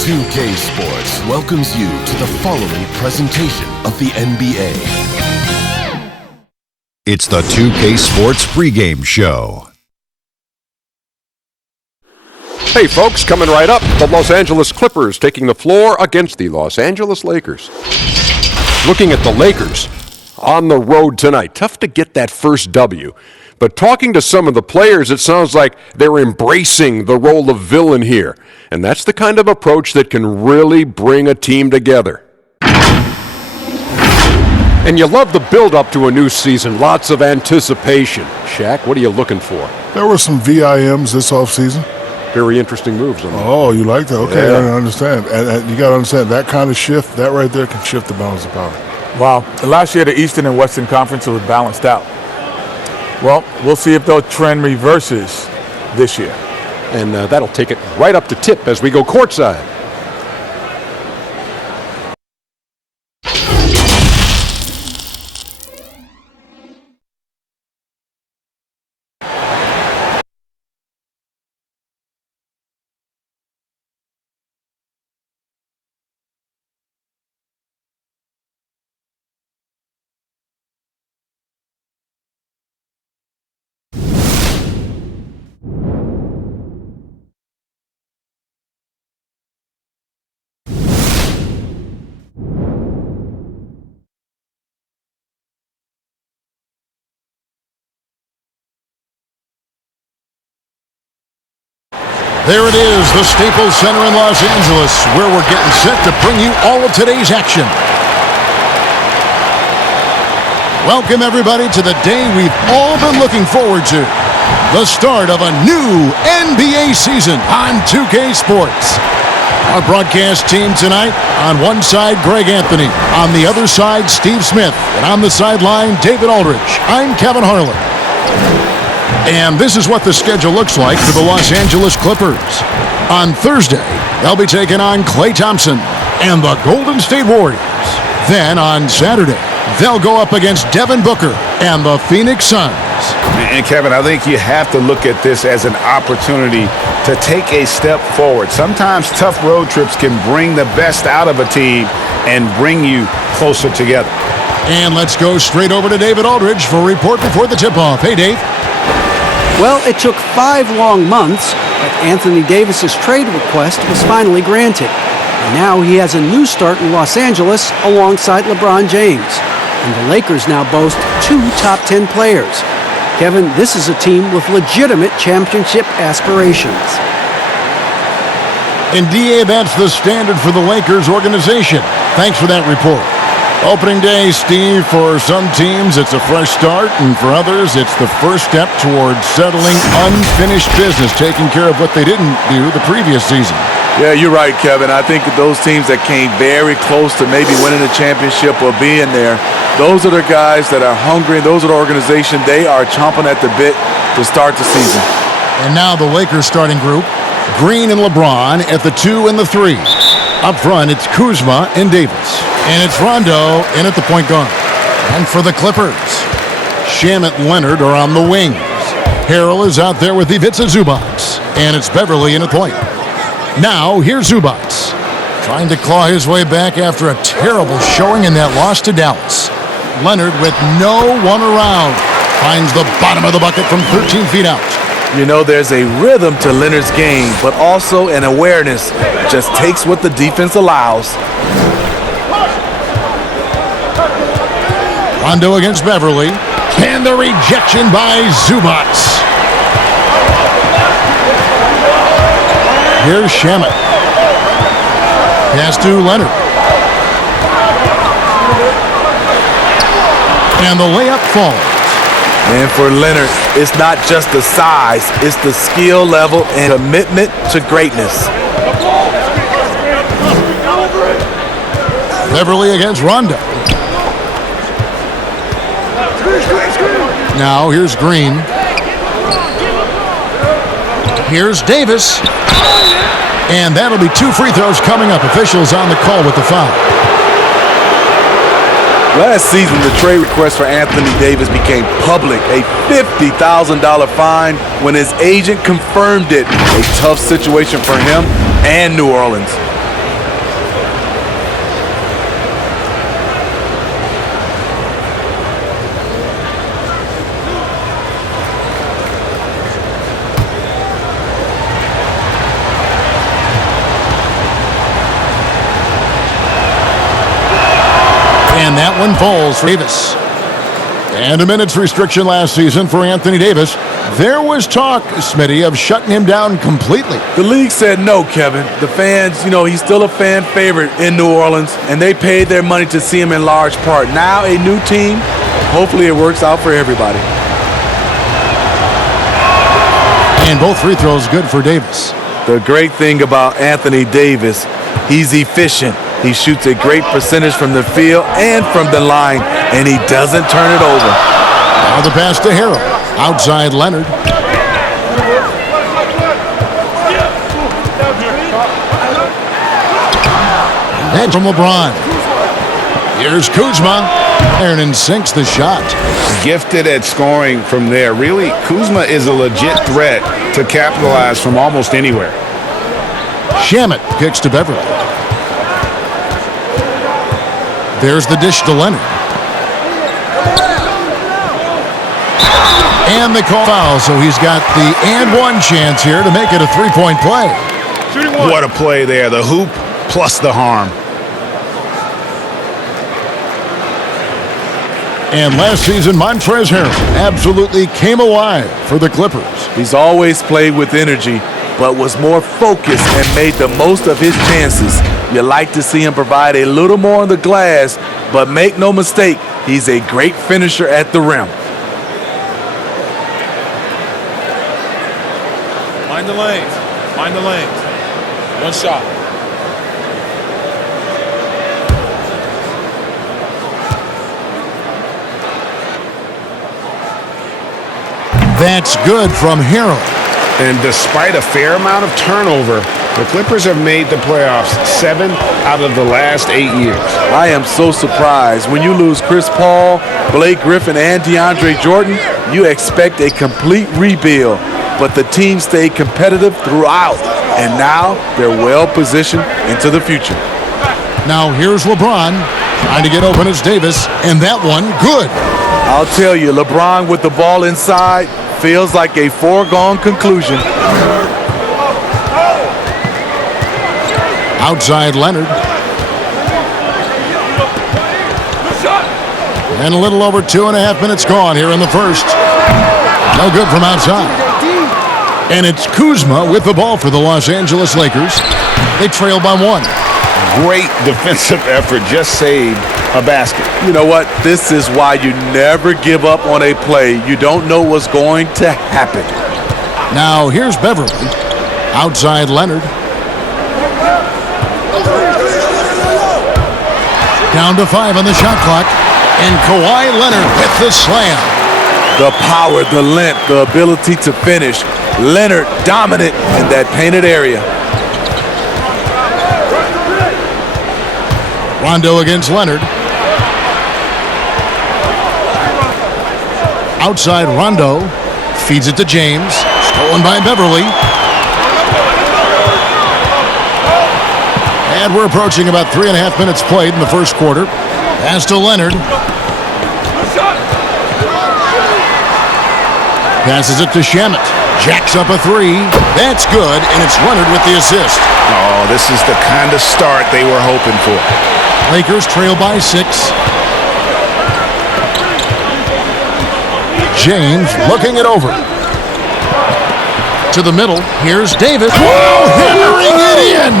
2K Sports welcomes you to the following presentation of the NBA. It's the 2K Sports pregame show. Hey folks, coming right up, the Los Angeles Clippers taking the floor against the Los Angeles Lakers. Looking at the Lakers on the road tonight, tough to get that first W. But talking to some of the players, it sounds like they're embracing the role of villain here. And that's the kind of approach that can really bring a team together. And you love the build-up to a new season, lots of anticipation. Shaq, what are you looking for? There were some VIMs this offseason. Very interesting moves on that. Oh, you like that? Okay, Yeah. I understand. And you got to understand, that kind of shift, that right there can shift the balance of power. Wow. Last year, the Eastern and Western Conference was balanced out. Well, we'll see if the trend reverses this year. And that'll take it right up to tip as we go courtside. There it is, the Staples Center in Los Angeles, where we're getting set to bring you all of today's action. Welcome, everybody, to the day we've all been looking forward to. The start of a new NBA season on 2K Sports. Our broadcast team tonight, on one side, Greg Anthony. On the other side, Steve Smith. And on the sideline, David Aldridge. I'm Kevin Harlan. And this is what the schedule looks like for the Los Angeles Clippers. On Thursday, they'll be taking on Klay Thompson and the Golden State Warriors. Then on Saturday, they'll go up against Devin Booker and the Phoenix Suns. And Kevin, I think you have to look at this as an opportunity to take a step forward. Sometimes tough road trips can bring the best out of a team and bring you closer together. And let's go straight over to David Aldridge for a report before the tip-off. Hey, Dave. Well, it took 5 long months, but Anthony Davis's trade request was finally granted. And now he has a new start in Los Angeles alongside LeBron James. And the Lakers now boast 2 top 10 players. Kevin, this is a team with legitimate championship aspirations. And DA, that's the standard for the Lakers organization. Thanks for that report. Opening day, Steve, for some teams it's a fresh start, and for others it's the first step towards settling unfinished business, taking care of what they didn't do the previous season. Yeah, you're right, Kevin. I think those teams that came very close to maybe winning a championship or being there, those are the guys that are hungry. Those are the organization. They are chomping at the bit to start the season. And now the Lakers starting group, Green and LeBron at the 2 and the 3. Up front, it's Kuzma and Davis. And it's Rondo in at the point guard. And for the Clippers, Shamet and Leonard are on the wings. Harrell is out there with Ivica Zubac. And it's Beverly in at point. Now, here's Zubac, trying to claw his way back after a terrible showing in that loss to Dallas. Leonard, with no one around, finds the bottom of the bucket from 13 feet out. You know, there's a rhythm to Leonard's game, but also an awareness. Just takes what the defense allows. Rondo against Beverly. And the rejection by Zubac. Here's Shamet. Pass to Leonard. And the layup falls. And for Leonard, it's not just the size, it's the skill level and commitment to greatness. Beverly against Rondo. Now here's Green. Here's Davis. And that'll be 2 free throws coming up. Officials on the call with the foul. Last season, the trade request for Anthony Davis became public, a $50,000 fine when his agent confirmed it. A tough situation for him and New Orleans. one falls for Davis. And a minutes restriction last season for Anthony Davis. There was talk, Smitty, of shutting him down completely. The league said no, Kevin. The fans, he's still a fan favorite in New Orleans, and they paid their money to see him in large part. Now a new team, hopefully it works out for everybody. And both free throws good for Davis. The great thing about Anthony Davis, he's efficient. He shoots a great percentage from the field and from the line, and he doesn't turn it over. Now the pass to Harrell. Outside Leonard. And from LeBron. Here's Kuzma. Aaron sinks the shot. Gifted at scoring from there. Really, Kuzma is a legit threat to capitalize from almost anywhere. Shamet kicks to Beverly. There's the dish to Leonard. And they call foul, so he's got the and one chance here to make it a three-point play. What a play there. The hoop plus the harm. And last season, Montrezl Harrell absolutely came alive for the Clippers. He's always played with energy, but was more focused and made the most of his chances. You like to see him provide a little more on the glass, but make no mistake, he's a great finisher at the rim. Mind the lanes. Mind the lanes. One shot. That's good from Harrell. And despite a fair amount of turnover, the Clippers have made the playoffs 7 out of the last 8 years. I am so surprised. When you lose Chris Paul, Blake Griffin, and DeAndre Jordan, you expect a complete rebuild. But the team stayed competitive throughout, and now they're well positioned into the future. Now here's LeBron trying to get open as Davis, and that one good. I'll tell you, LeBron with the ball inside feels like a foregone conclusion. Outside Leonard. And a little over 2.5 minutes gone here in the first. No good from outside. And it's Kuzma with the ball for the Los Angeles Lakers. They trail by one. Great defensive effort, just saved a basket. You know what? This is why you never give up on a play. You don't know what's going to happen. Now here's Beverly. Outside Leonard. Down to 5 on the shot clock. And Kawhi Leonard with the slam. The power, the length, the ability to finish. Leonard dominant in that painted area. Rondo against Leonard. Outside Rondo. Feeds it to James. Stolen by Beverly. And we're approaching about 3.5 minutes played in the first quarter. Pass to Leonard. Passes it to Shamet. Jacks up a three. That's good, and it's Leonard with the assist. Oh, this is the kind of start they were hoping for. Lakers trail by 6. James looking it over. To the middle. Here's Davis. Whoa, hammering it in.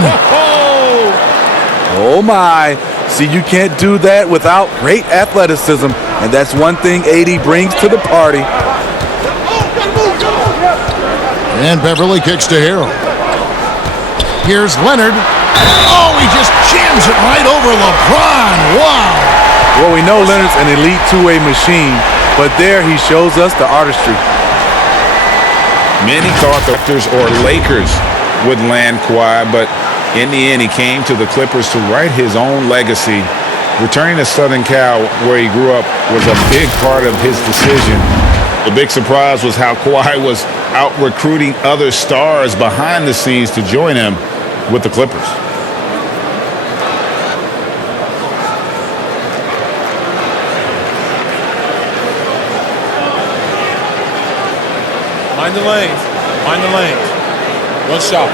Oh, my. See, you can't do that without great athleticism, and that's one thing AD brings to the party. And Beverly kicks to Harrell. Here's Leonard. Oh, he just jams it right over LeBron. Wow. Well, we know Leonard's an elite two-way machine, but there he shows us the artistry. Many thought the Raptors or Lakers would land Kawhi, but in the end, he came to the Clippers to write his own legacy. Returning to Southern Cal, where he grew up, was a big part of his decision. The big surprise was how Kawhi was out recruiting other stars behind the scenes to join him with the Clippers. Mind the lanes. Mind the lanes. One shot.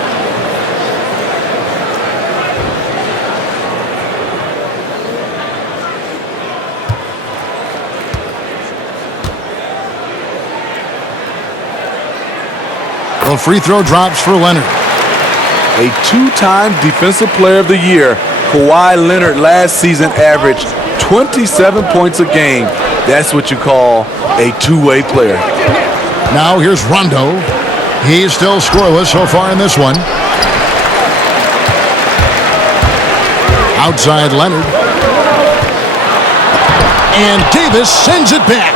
The free throw drops for Leonard. A two-time Defensive Player of the Year, Kawhi Leonard last season averaged 27 points a game. That's what you call a two-way player. Now here's Rondo. He's still scoreless so far in this one. Outside Leonard. And Davis sends it back.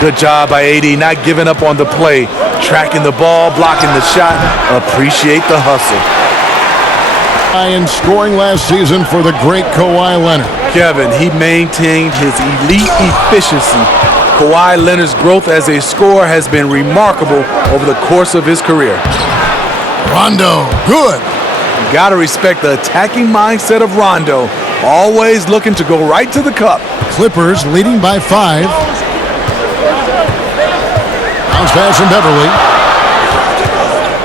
Good job by AD, not giving up on the play. Tracking the ball, blocking the shot. Appreciate the hustle. In scoring last season for the great Kawhi Leonard. Kevin, he maintained his elite efficiency. Kawhi Leonard's growth as a scorer has been remarkable over the course of his career. Rondo, good. You gotta respect the attacking mindset of Rondo. Always looking to go right to the cup. Clippers leading by 5. Bounce pass from Beverly.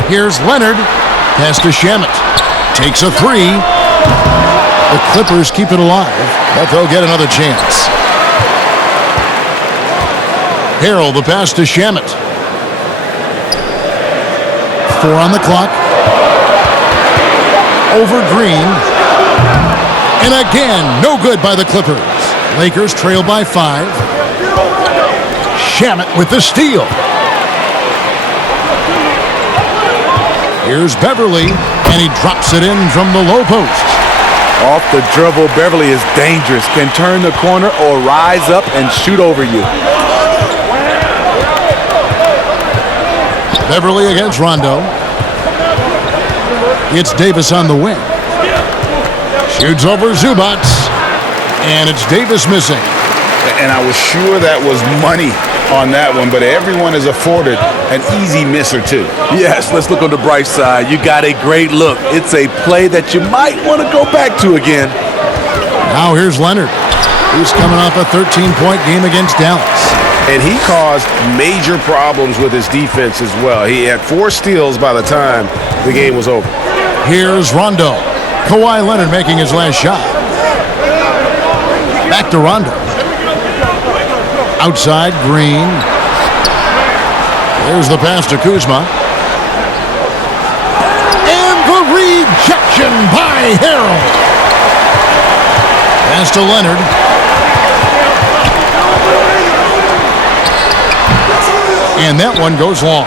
Here's Leonard. Pass to Shamet. Takes a 3. The Clippers keep it alive, but they'll get another chance. Harrell, the pass to Shamet. 4 on the clock. Over Green. And again, no good by the Clippers. Lakers trail by 5. Shamet with the steal. Here's Beverly, and he drops it in from the low post. Off the dribble, Beverly is dangerous. Can turn the corner or rise up and shoot over you. Beverly against Rondo. It's Davis on the wing. Shoots over Zubac. And it's Davis missing. And I was sure that was money on that one, but everyone is afforded an easy miss or two. Yes, let's look on the bright side. You got a great look. It's a play that you might want to go back to again. Now here's Leonard. He's coming off a 13-point game against Dallas. And he caused major problems with his defense as well. He had 4 steals by the time the game was over. Here's Rondo. Kawhi Leonard making his last shot. Back to Rondo. Outside, Green. There's the pass to Kuzma. And the rejection by Harrell. Pass to Leonard. And that one goes long.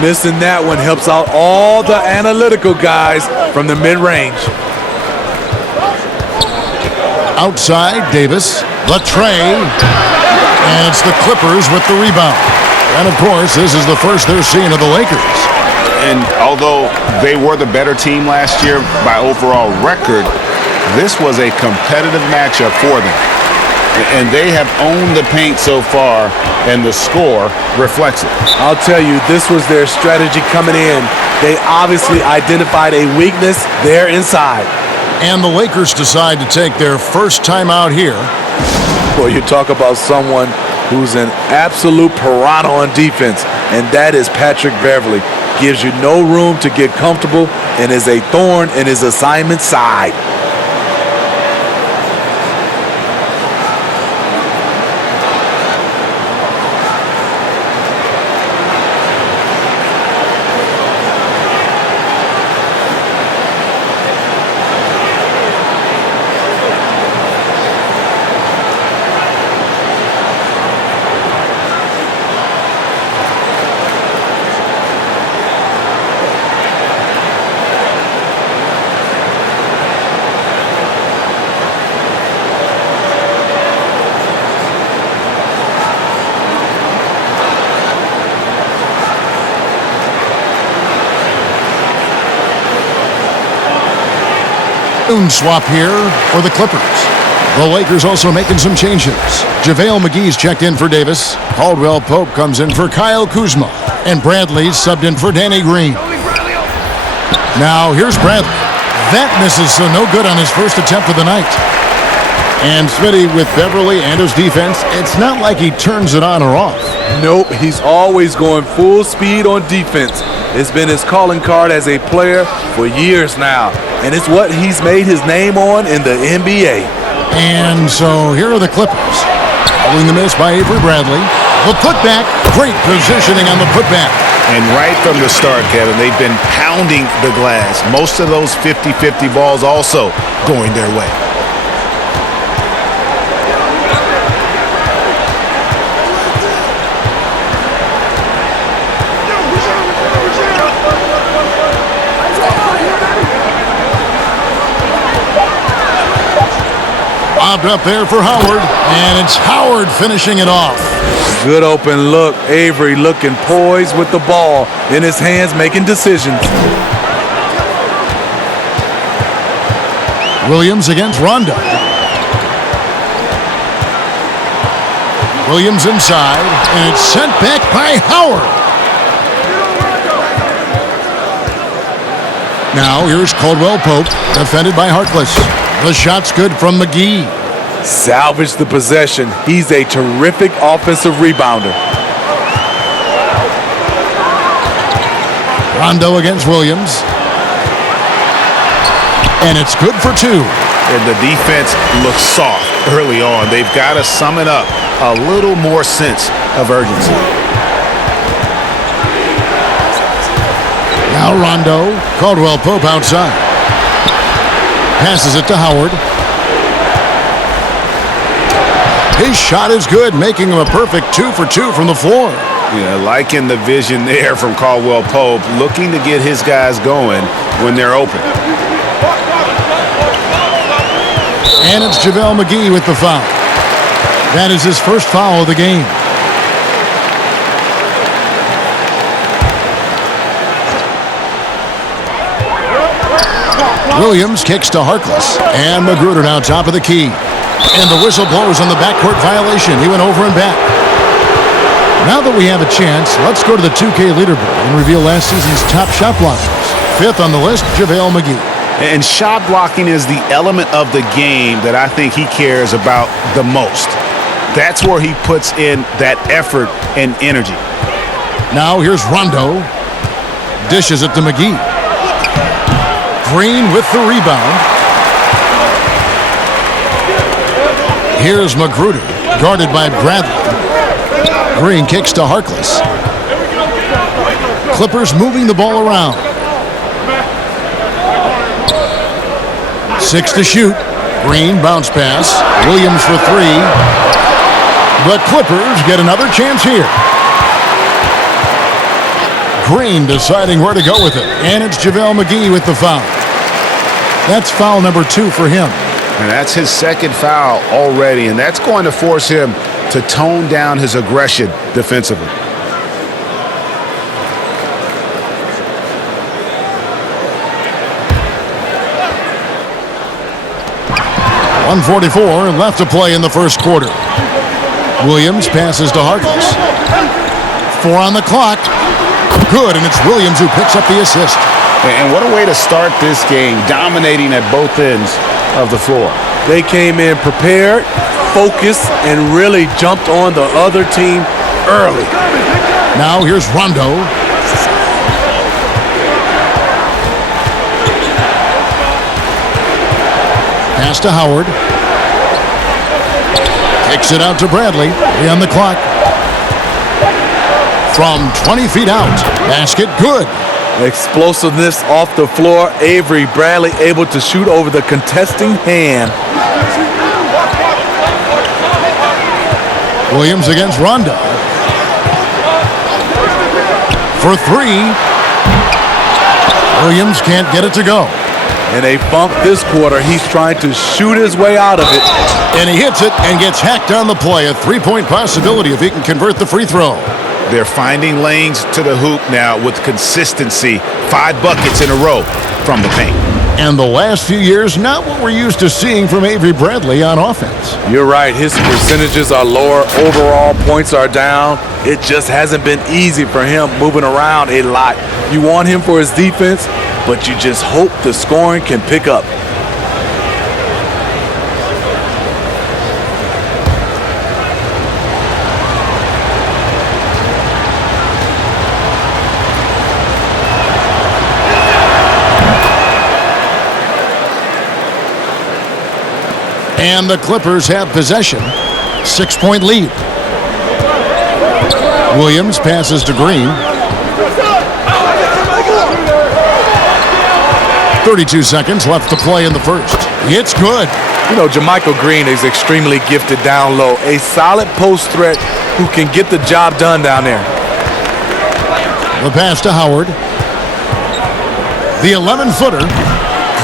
Missing that one helps out all the analytical guys from the mid-range. Outside, Davis. The tray. And it's the Clippers with the rebound. And, of course, this is the first they're seeing of the Lakers. And although they were the better team last year by overall record, this was a competitive matchup for them. And they have owned the paint so far, and the score reflects it. I'll tell you, this was their strategy coming in. They obviously identified a weakness there inside. And the Lakers decide to take their first time out here. Boy, you talk about someone who's an absolute piranha on defense, and that is Patrick Beverly. Gives you no room to get comfortable and is a thorn in his assignment side. Swap here for the Clippers. The Lakers also making some changes. JaVale McGee's checked in for Davis. Caldwell Pope comes in for Kyle Kuzma. And Bradley's subbed in for Danny Green. Now here's Bradley. That misses, so no good on his first attempt of the night. And Smitty with Beverly and his defense, it's not like he turns it on or off. Nope, he's always going full speed on defense. It's been his calling card as a player for years now, and it's what he's made his name on in the NBA. And so here are the Clippers. Following the miss by Avery Bradley. The putback, great positioning on the putback. And right from the start, Kevin, they've been pounding the glass. Most of those 50-50 balls also going their way. Lobbed up there for Howard, and it's Howard finishing it off. Good open look. Avery looking poised with the ball in his hands, making decisions. Williams against Rondo. Williams inside, and it's sent back by Howard. Now here's Caldwell Pope, defended by Harkless. The shot's good from McGee. Salvage the possession. He's a terrific offensive rebounder. Rondo against Williams. And it's good for two. And the defense looks soft early on. They've got to sum it up. A little more sense of urgency. Now Rondo. Caldwell Pope outside. Passes it to Howard. His shot is good, making him a perfect 2 for 2 from the floor. Yeah, liking the vision there from Caldwell Pope, looking to get his guys going when they're open. And it's JaVale McGee with the foul. That is his first foul of the game. Williams kicks to Harkless. And Magruder now top of the key. And the whistle blows on the backcourt violation. He went over and back. Now that we have a chance, let's go to the 2K leaderboard and reveal last season's top shot blockers. Fifth on the list, JaVale McGee. And shot blocking is the element of the game that I think he cares about the most. That's where he puts in that effort and energy. Now here's Rondo. Dishes it to McGee. Green with the rebound. Here's Magruder, guarded by Bradley. Green kicks to Harkless. Clippers moving the ball around. 6 to shoot. Green bounce pass. Williams for 3. The Clippers get another chance here. Green deciding where to go with it. And it's JaVale McGee with the foul. That's foul number 2 for him. And that's his second foul already, and that's going to force him to tone down his aggression defensively. .144 left to play in the first quarter. Williams passes to Harkless. 4 on the clock. Good, and it's Williams who picks up the assist. And what a way to start this game, dominating at both ends of the floor. They came in prepared, focused, and really jumped on the other team early. Now here's Rondo. Pass to Howard. Kicks it out to Bradley. 3 on the clock. From 20 feet out. Basket good. Explosiveness off the floor. Avery Bradley able to shoot over the contesting hand. Williams against Rondo. For 3. Williams can't get it to go. In a funk this quarter, he's trying to shoot his way out of it. And he hits it and gets hacked on the play. A 3-point possibility if he can convert the free throw. They're finding lanes to the hoop now with consistency. 5 buckets in a row from the paint. And the last few years, not what we're used to seeing from Avery Bradley on offense. You're right. His percentages are lower. Overall, points are down. It just hasn't been easy for him moving around a lot. You want him for his defense, but you just hope the scoring can pick up. And the Clippers have possession. 6-point lead. Williams passes to Green. 32 seconds left to play in the first. It's good. You know, Jermichael Green is extremely gifted down low. A solid post threat who can get the job done down there. The pass to Howard. The 11-footer.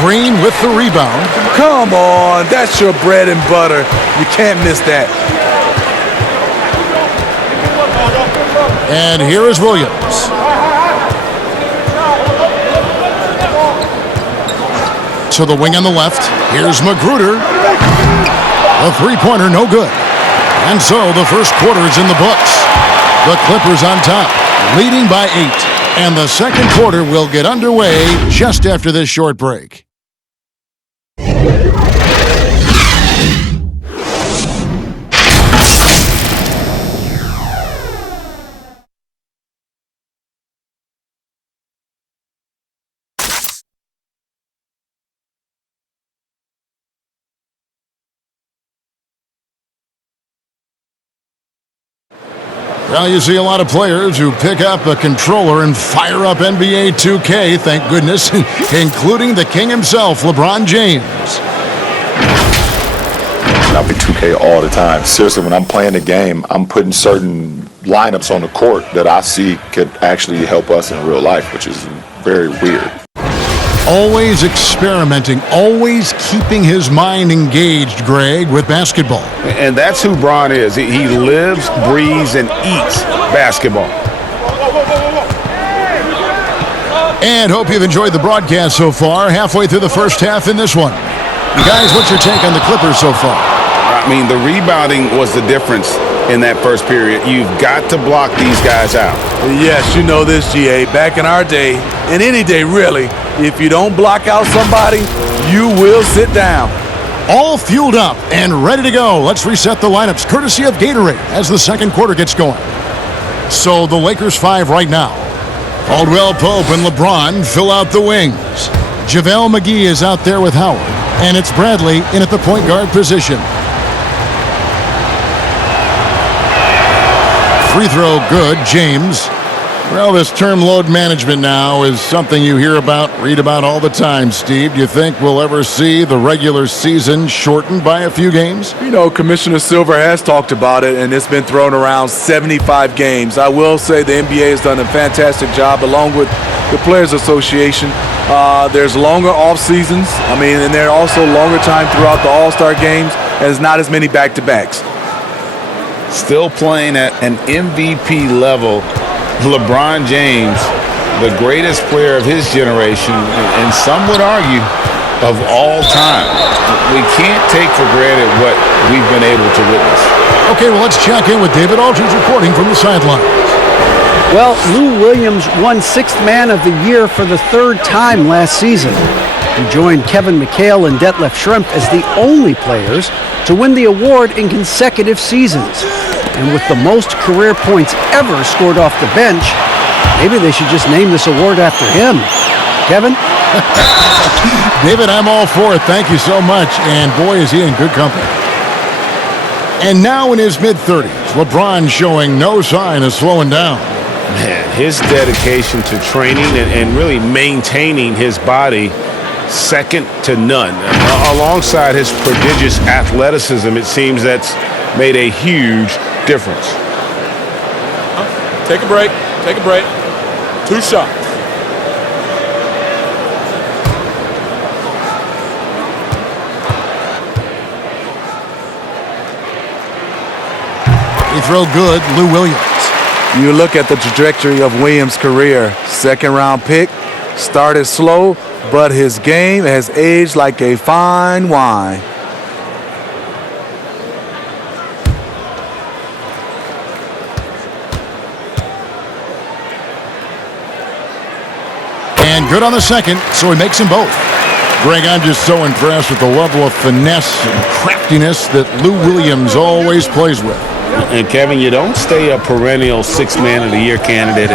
Green with the rebound. Come on, that's your bread and butter. You can't miss that. And here is Williams. To the wing on the left. Here's Magruder. A three-pointer, no good. And so the first quarter is in the books. The Clippers on top, leading by 8. And the second quarter will get underway just after this short break. Well, you see a lot of players who pick up a controller and fire up NBA 2K, thank goodness, including the king himself, LeBron James. I play 2K all the time. Seriously, when I'm playing the game, I'm putting certain lineups on the court that I see could actually help us in real life, which is very weird. Always experimenting, always keeping his mind engaged, Greg, with basketball. And that's who Bron is. He lives, breathes, and eats basketball. And hope you've enjoyed the broadcast so far. Halfway through the first half in this one. Guys, what's your take on the Clippers so far? I mean, the rebounding was the difference in that first period. You've got to block these guys out. Yes, you know this, GA. Back in our day, and any day really, if you don't block out somebody, you will sit down. All fueled up and ready to go. Let's reset the lineups, courtesy of Gatorade, as the second quarter gets going. So the Lakers 5 right now. Caldwell Pope and LeBron fill out the wings. JaVale McGee is out there with Howard. And it's Bradley in at the point guard position. Free throw good, James. Well, this term load management now is something you hear about, read about all the time, Steve. Do you think we'll ever see the regular season shortened by a few games? You know, Commissioner Silver has talked about it, and it's been thrown around 75 games. I will say the NBA has done a fantastic job, along with the Players Association. There's longer off seasons. I mean, and there are also longer time throughout the All-Star games, and there's not as many back-to-backs. Still playing at an MVP level. LeBron James, the greatest player of his generation, and some would argue of all time. We can't take for granted what we've been able to witness. Okay, well, let's check in with David Aldridge reporting from the sidelines. Well, Lou Williams won Sixth Man of the Year for the third time last season. He joined Kevin McHale and Detlef Schrempf as the only players to win the award in consecutive seasons. And with the most career points ever scored off the bench, maybe they should just name this award after him. Kevin? David, I'm all for it. Thank you so much. And boy, is he in good company. And now in his mid-30s, LeBron showing no sign of slowing down. Man, his dedication to training and really maintaining his body, second to none. Alongside his prodigious athleticism, it seems that's made a huge difference. Take a break. Take a break. 2 shots. He throw good, Lou Williams. You look at the trajectory of Williams' career. Second-round pick, started slow, but his game has aged like a fine wine. And good on the second, so he makes them both. Greg, I'm just so impressed with the level of finesse and craftiness that Lou Williams always plays with. And Kevin, you don't stay a perennial Sixth Man of the Year candidate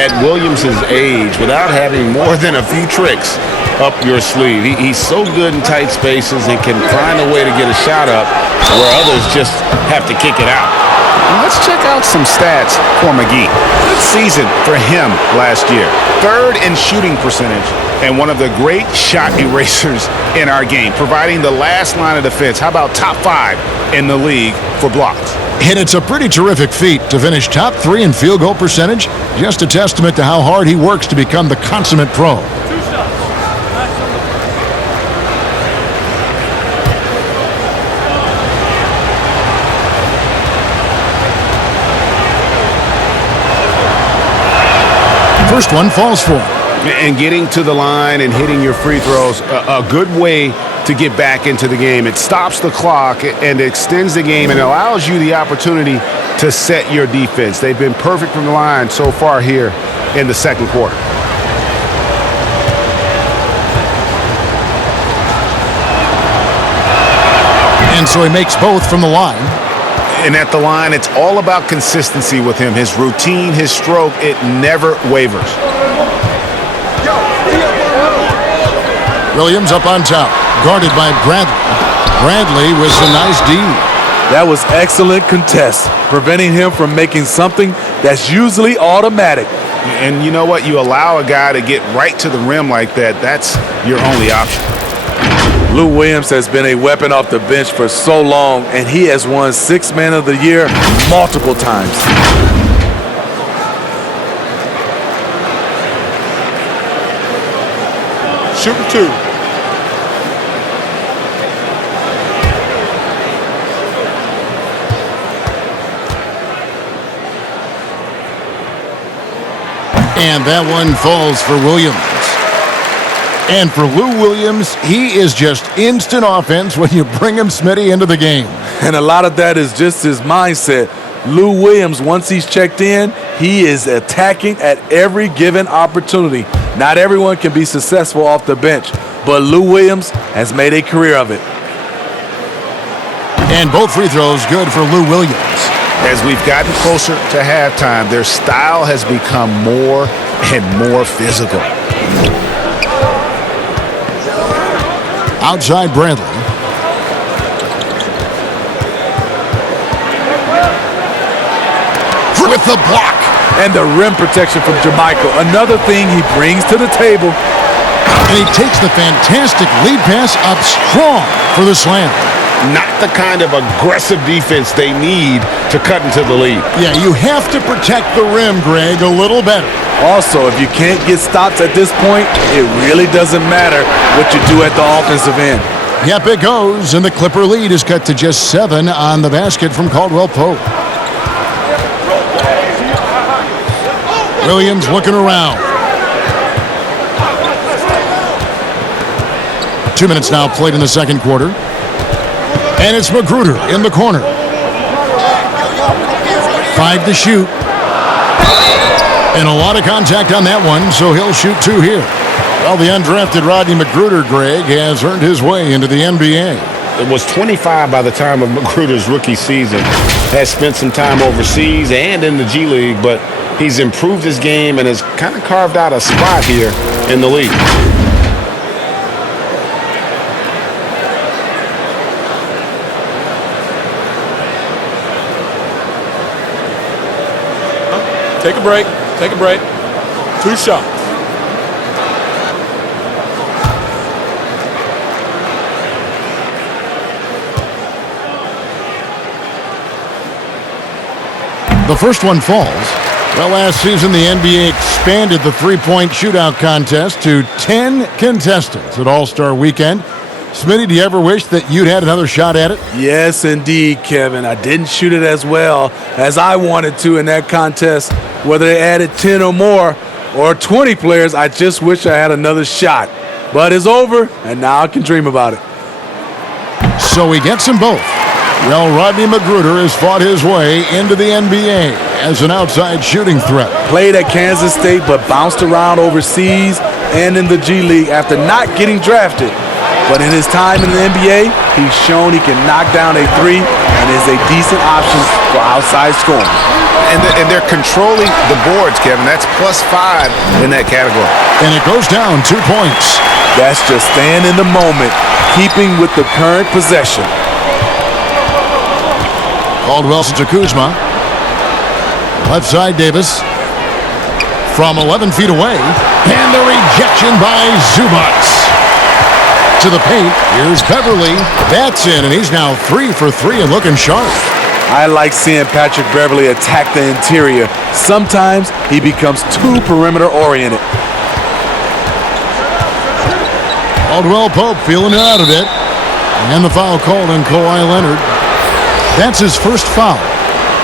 at Williams' age without having more than a few tricks up your sleeve. He's so good in tight spaces and can find a way to get a shot up where others just have to kick it out. Let's check out some stats for McGee. Good season for him last year. 3rd in shooting percentage and one of the great shot erasers in our game, providing the last line of defense. How about top 5 in the league for blocks? And it's a pretty terrific feat to finish top 3 in field goal percentage. Just a testament to how hard he works to become the consummate pro. First one falls for him. And getting to the line and hitting your free throws, a good way to get back into the game. It stops the clock and extends the game and allows you the opportunity to set your defense. They've been perfect from the line so far here in the second quarter. And so he makes both from the line. And at the line, it's all about consistency with him. His routine, his stroke, it never wavers. Williams up on top, guarded by Bradley. Bradley with some nice D. That was excellent contest, preventing him from making something that's usually automatic. And you know what? You allow a guy to get right to the rim like that, that's your only option. Lou Williams has been a weapon off the bench for so long, and he has won 6th Man of the Year multiple times. Shooting 2. And that one falls for Williams. And for Lou Williams, he is just instant offense when you bring him, Smitty, into the game. And a lot of that is just his mindset. Lou Williams, once he's checked in, he is attacking at every given opportunity. Not everyone can be successful off the bench, but Lou Williams has made a career of it. And both free throws good for Lou Williams. As we've gotten closer to halftime, their style has become more and more physical. Outside Bradley. With the block. And the rim protection from Jermichael. Another thing he brings to the table. And he takes the fantastic lead pass up strong for the slam. Not the kind of aggressive defense they need to cut into the lead. Yeah, you have to protect the rim, Greg, a little better. Also, if you can't get stops at this point, it really doesn't matter what you do at the offensive end. Yep, it goes, and the Clipper lead is cut to just 7 on the basket from Caldwell Pope. Williams looking around. 2 minutes now played in the second quarter. And it's Magruder in the corner. 5 to shoot. And a lot of contact on that one, so he'll shoot 2 here. Well, the undrafted Rodney Magruder, Greg, has earned his way into the NBA. It was 25 by the time of Magruder's rookie season. Has spent some time overseas and in the G League, but he's improved his game and has kind of carved out a spot here in the league. Take a break. Take a break. 2 shots. The first one falls. Well, last season the NBA expanded the three-point shootout contest to 10 contestants at All-Star Weekend. Smitty, do you ever wish that you'd had another shot at it? Yes, indeed, Kevin. I didn't shoot it as well as I wanted to in that contest. Whether they added 10 or more or 20 players, I just wish I had another shot. But it's over, and now I can dream about it. So he gets them both. Well, Rodney Magruder has fought his way into the NBA as an outside shooting threat. Played at Kansas State, but bounced around overseas and in the G League after not getting drafted. But in his time in the NBA, he's shown he can knock down a 3 and is a decent option for outside scoring. And they're controlling the boards, Kevin. That's +5 in that category. And it goes down 2 points. That's just staying in the moment, keeping with the current possession. Caldwell to Kuzma. Left side, Davis. From 11 feet away. And the rejection by Zubats. To the paint. Here's Beverly. That's in, and he's now 3 for 3 and looking sharp. I like seeing Patrick Beverly attack the interior. Sometimes he becomes too perimeter oriented. Caldwell Pope feeling it out a bit. And the foul called on Kawhi Leonard. That's his first foul.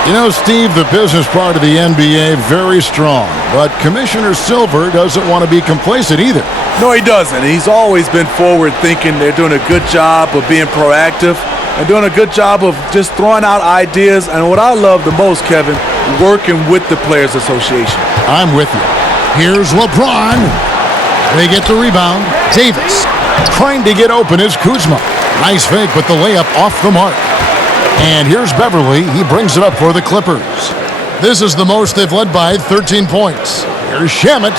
You know, Steve, the business part of the NBA, very strong. But Commissioner Silver doesn't want to be complacent either. No, he doesn't. He's always been forward thinking. They're doing a good job of being proactive and doing a good job of just throwing out ideas. And what I love the most, Kevin, working with the Players Association. I'm with you. Here's LeBron. They get the rebound. Davis trying to get open is Kuzma. Nice fake, but the layup off the mark. And here's Beverly. He brings it up for the Clippers. This is the most they've led by 13 points. Here's Shamet.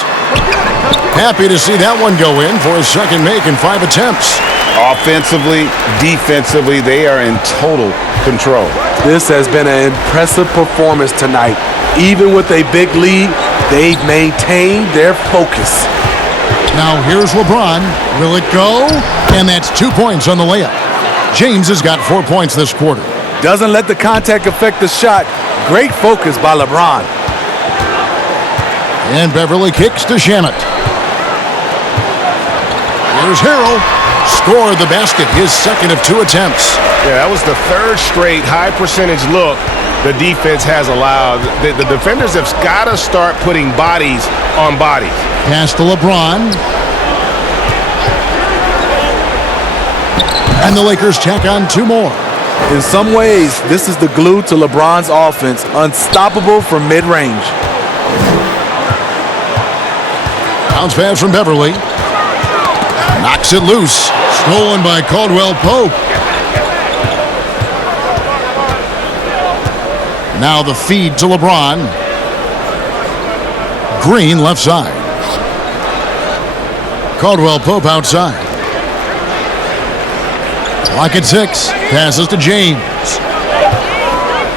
Happy to see that one go in for his second make in 5 attempts. Offensively, defensively, they are in total control. This has been an impressive performance tonight. Even with a big lead, they've maintained their focus. Now here's LeBron. Will it go? And that's 2 points on the layup. James has got 4 points this quarter. Doesn't let the contact affect the shot. Great focus by LeBron. And Beverly kicks to Shamet. Here's Harrell. Scored the basket, his second of 2 attempts. Yeah, that was the third straight high percentage look the defense has allowed. The defenders have got to start putting bodies on bodies. Pass to LeBron. And the Lakers tack on 2 more. In some ways, this is the glue to LeBron's offense, unstoppable from mid-range. Bounce pass from Beverly. Knocks it loose. Stolen by Caldwell Pope. Now the feed to LeBron. Green left side. Caldwell Pope outside. Clock at 6. Passes to James.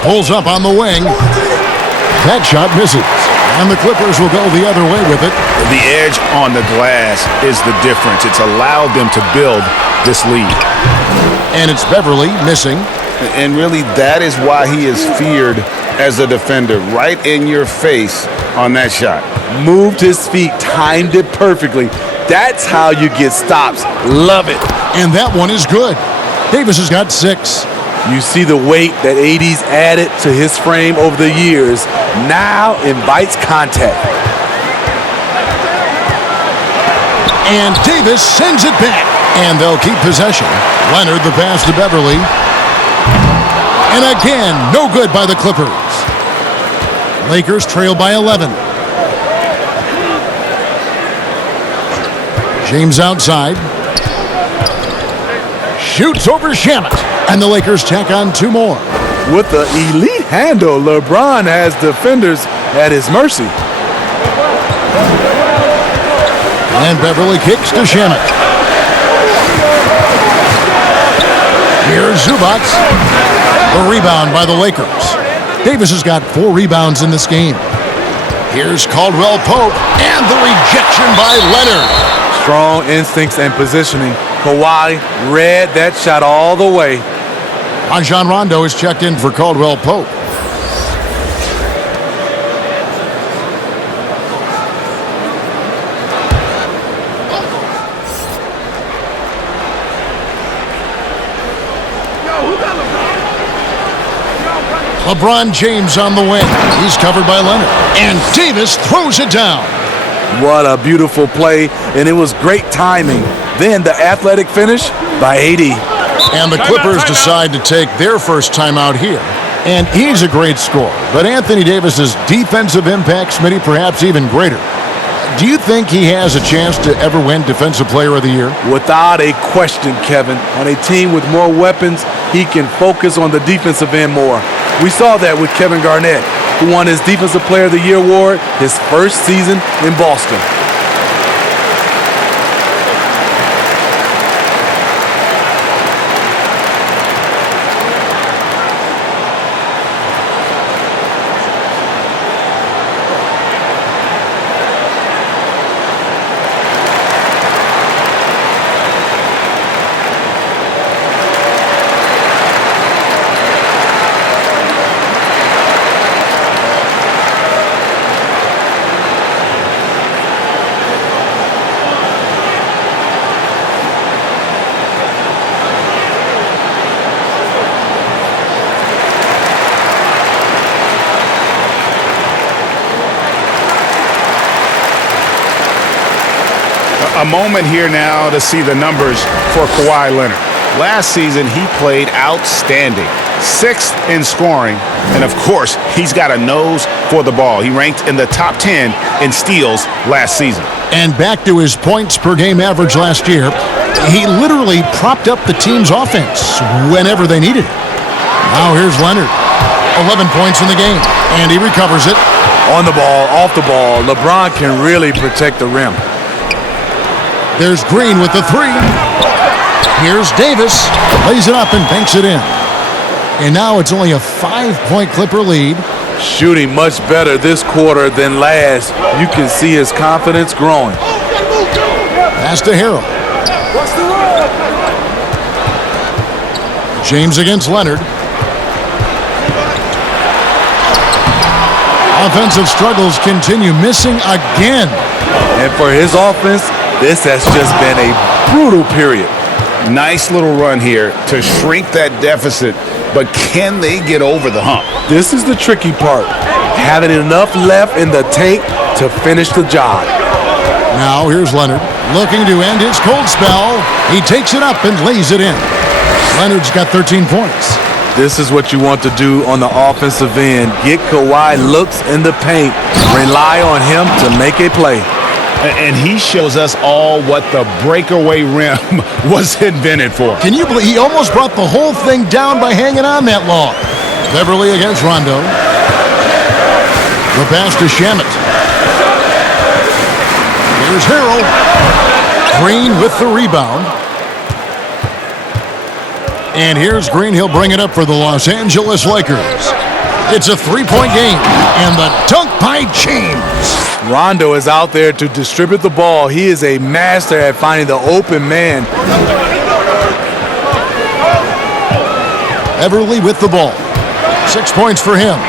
Pulls up on the wing. That shot misses. And the Clippers will go the other way with it. The edge on the glass is the difference. It's allowed them to build this lead. And it's Beverly missing. And really, that is why he is feared as a defender. Right in your face on that shot. Moved his feet, timed it perfectly. That's how you get stops. Love it. And that one is good. Davis has got 6. You see the weight that AD's added to his frame over the years. Now invites contact. And Davis sends it back. And they'll keep possession. Leonard the pass to Beverly. And again, no good by the Clippers. Lakers trail by 11. James outside. Shoots over Shamet. And the Lakers tack on 2 more. With the elite handle, LeBron has defenders at his mercy. And Beverly kicks to Shamet. Here's Zubats. The rebound by the Lakers. Davis has got 4 rebounds in this game. Here's Caldwell Pope. And the rejection by Leonard. Strong instincts and positioning. Kawhi read that shot all the way. Rajon Rondo is checked in for Caldwell Pope. LeBron James on the wing. He's covered by Leonard. And Davis throws it down. What a beautiful play, and it was great timing. Then the athletic finish by AD. And the Clippers decide to take their first time out here. And he's a great scorer. But Anthony Davis's defensive impact, Smitty, perhaps even greater. Do you think he has a chance to ever win Defensive Player of the Year? Without a question, Kevin. On a team with more weapons, he can focus on the defensive end more. We saw that with Kevin Garnett, who won his Defensive Player of the Year award his first season in Boston. A moment here now to see the numbers for Kawhi Leonard. Last season, he played outstanding. 6th in scoring, and of course, he's got a nose for the ball. He ranked in the top 10 in steals last season. And back to his points per game average last year, he literally propped up the team's offense whenever they needed it. Now here's Leonard. 11 points in the game, and he recovers it. On the ball, off the ball, LeBron can really protect the rim. There's Green with the 3. Here's Davis. Lays it up and banks it in. And now it's only a 5-point Clipper lead. Shooting much better this quarter than last. You can see his confidence growing. Pass to Harrell. James against Leonard. Offensive struggles continue, missing again. And for his offense, this has just been a brutal period. Nice little run here to shrink that deficit, but can they get over the hump? This is the tricky part. Having enough left in the tank to finish the job. Now here's Leonard looking to end his cold spell. He takes it up and lays it in. Leonard's got 13 points. This is what you want to do on the offensive end. Get Kawhi looks in the paint. Rely on him to make a play. And he shows us all what the breakaway rim was invented for. Can you believe he almost brought the whole thing down by hanging on that long? Beverly against Rondo. The pass to Shamet. Here's Harrell. Green with the rebound. And here's Green. He'll bring it up for the Los Angeles Lakers. It's a 3-point game. And the dunk by James. Rondo is out there to distribute the ball. He is a master at finding the open man. Beverly with the ball. 6 points for him.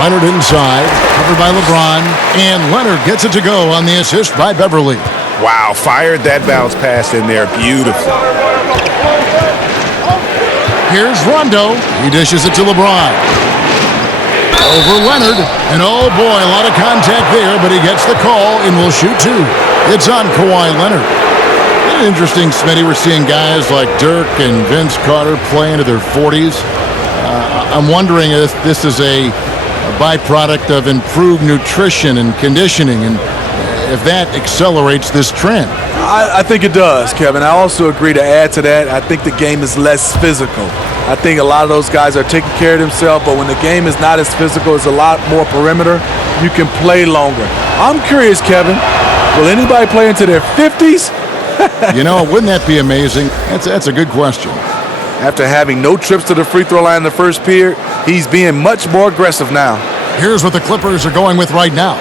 Leonard inside, covered by LeBron, and Leonard gets it to go on the assist by Beverly. Wow, fired that bounce pass in there. Beautiful. Here's Rondo. He dishes it to LeBron. Over Leonard, and oh boy, a lot of contact there, but he gets the call and will shoot 2. It's on Kawhi Leonard. Isn't it interesting, Smitty, we're seeing guys like Dirk and Vince Carter play into their 40s. I'm wondering if this is a byproduct of improved nutrition and conditioning, and if that accelerates this trend. I think it does, Kevin. I also agree to add to that. I think the game is less physical. I think a lot of those guys are taking care of themselves, but when the game is not as physical, it's a lot more perimeter, you can play longer. I'm curious, Kevin, will anybody play into their 50s? You know, wouldn't that be amazing? That's a good question. After having no trips to the free throw line in the first period, he's being much more aggressive now. Here's what the Clippers are going with right now.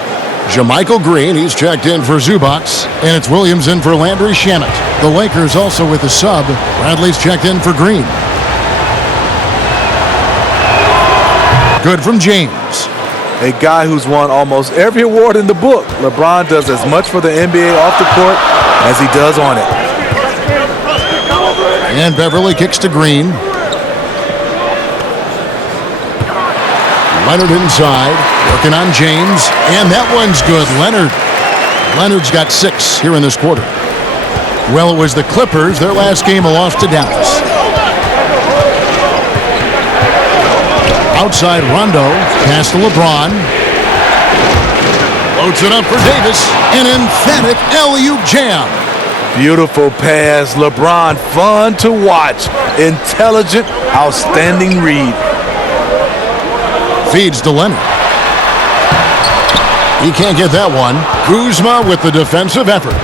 JaMychal Green, he's checked in for Zubac, and it's Williams in for Landry Shamet. The Lakers also with a sub. Bradley's checked in for Green. Good from James. A guy who's won almost every award in the book. LeBron does as much for the NBA off the court as he does on it. And Beverly kicks to Green. Leonard inside, working on James, and that one's good. Leonard's got 6 here in this quarter. Well, it was the Clippers, their last game, a loss to Dallas. Outside Rondo, pass to LeBron. Loads it up for Davis, an emphatic alley-oop jam. Beautiful pass, LeBron, fun to watch. Intelligent, outstanding read. Feeds to Leonard. He can't get that one. Kuzma with the defensive effort.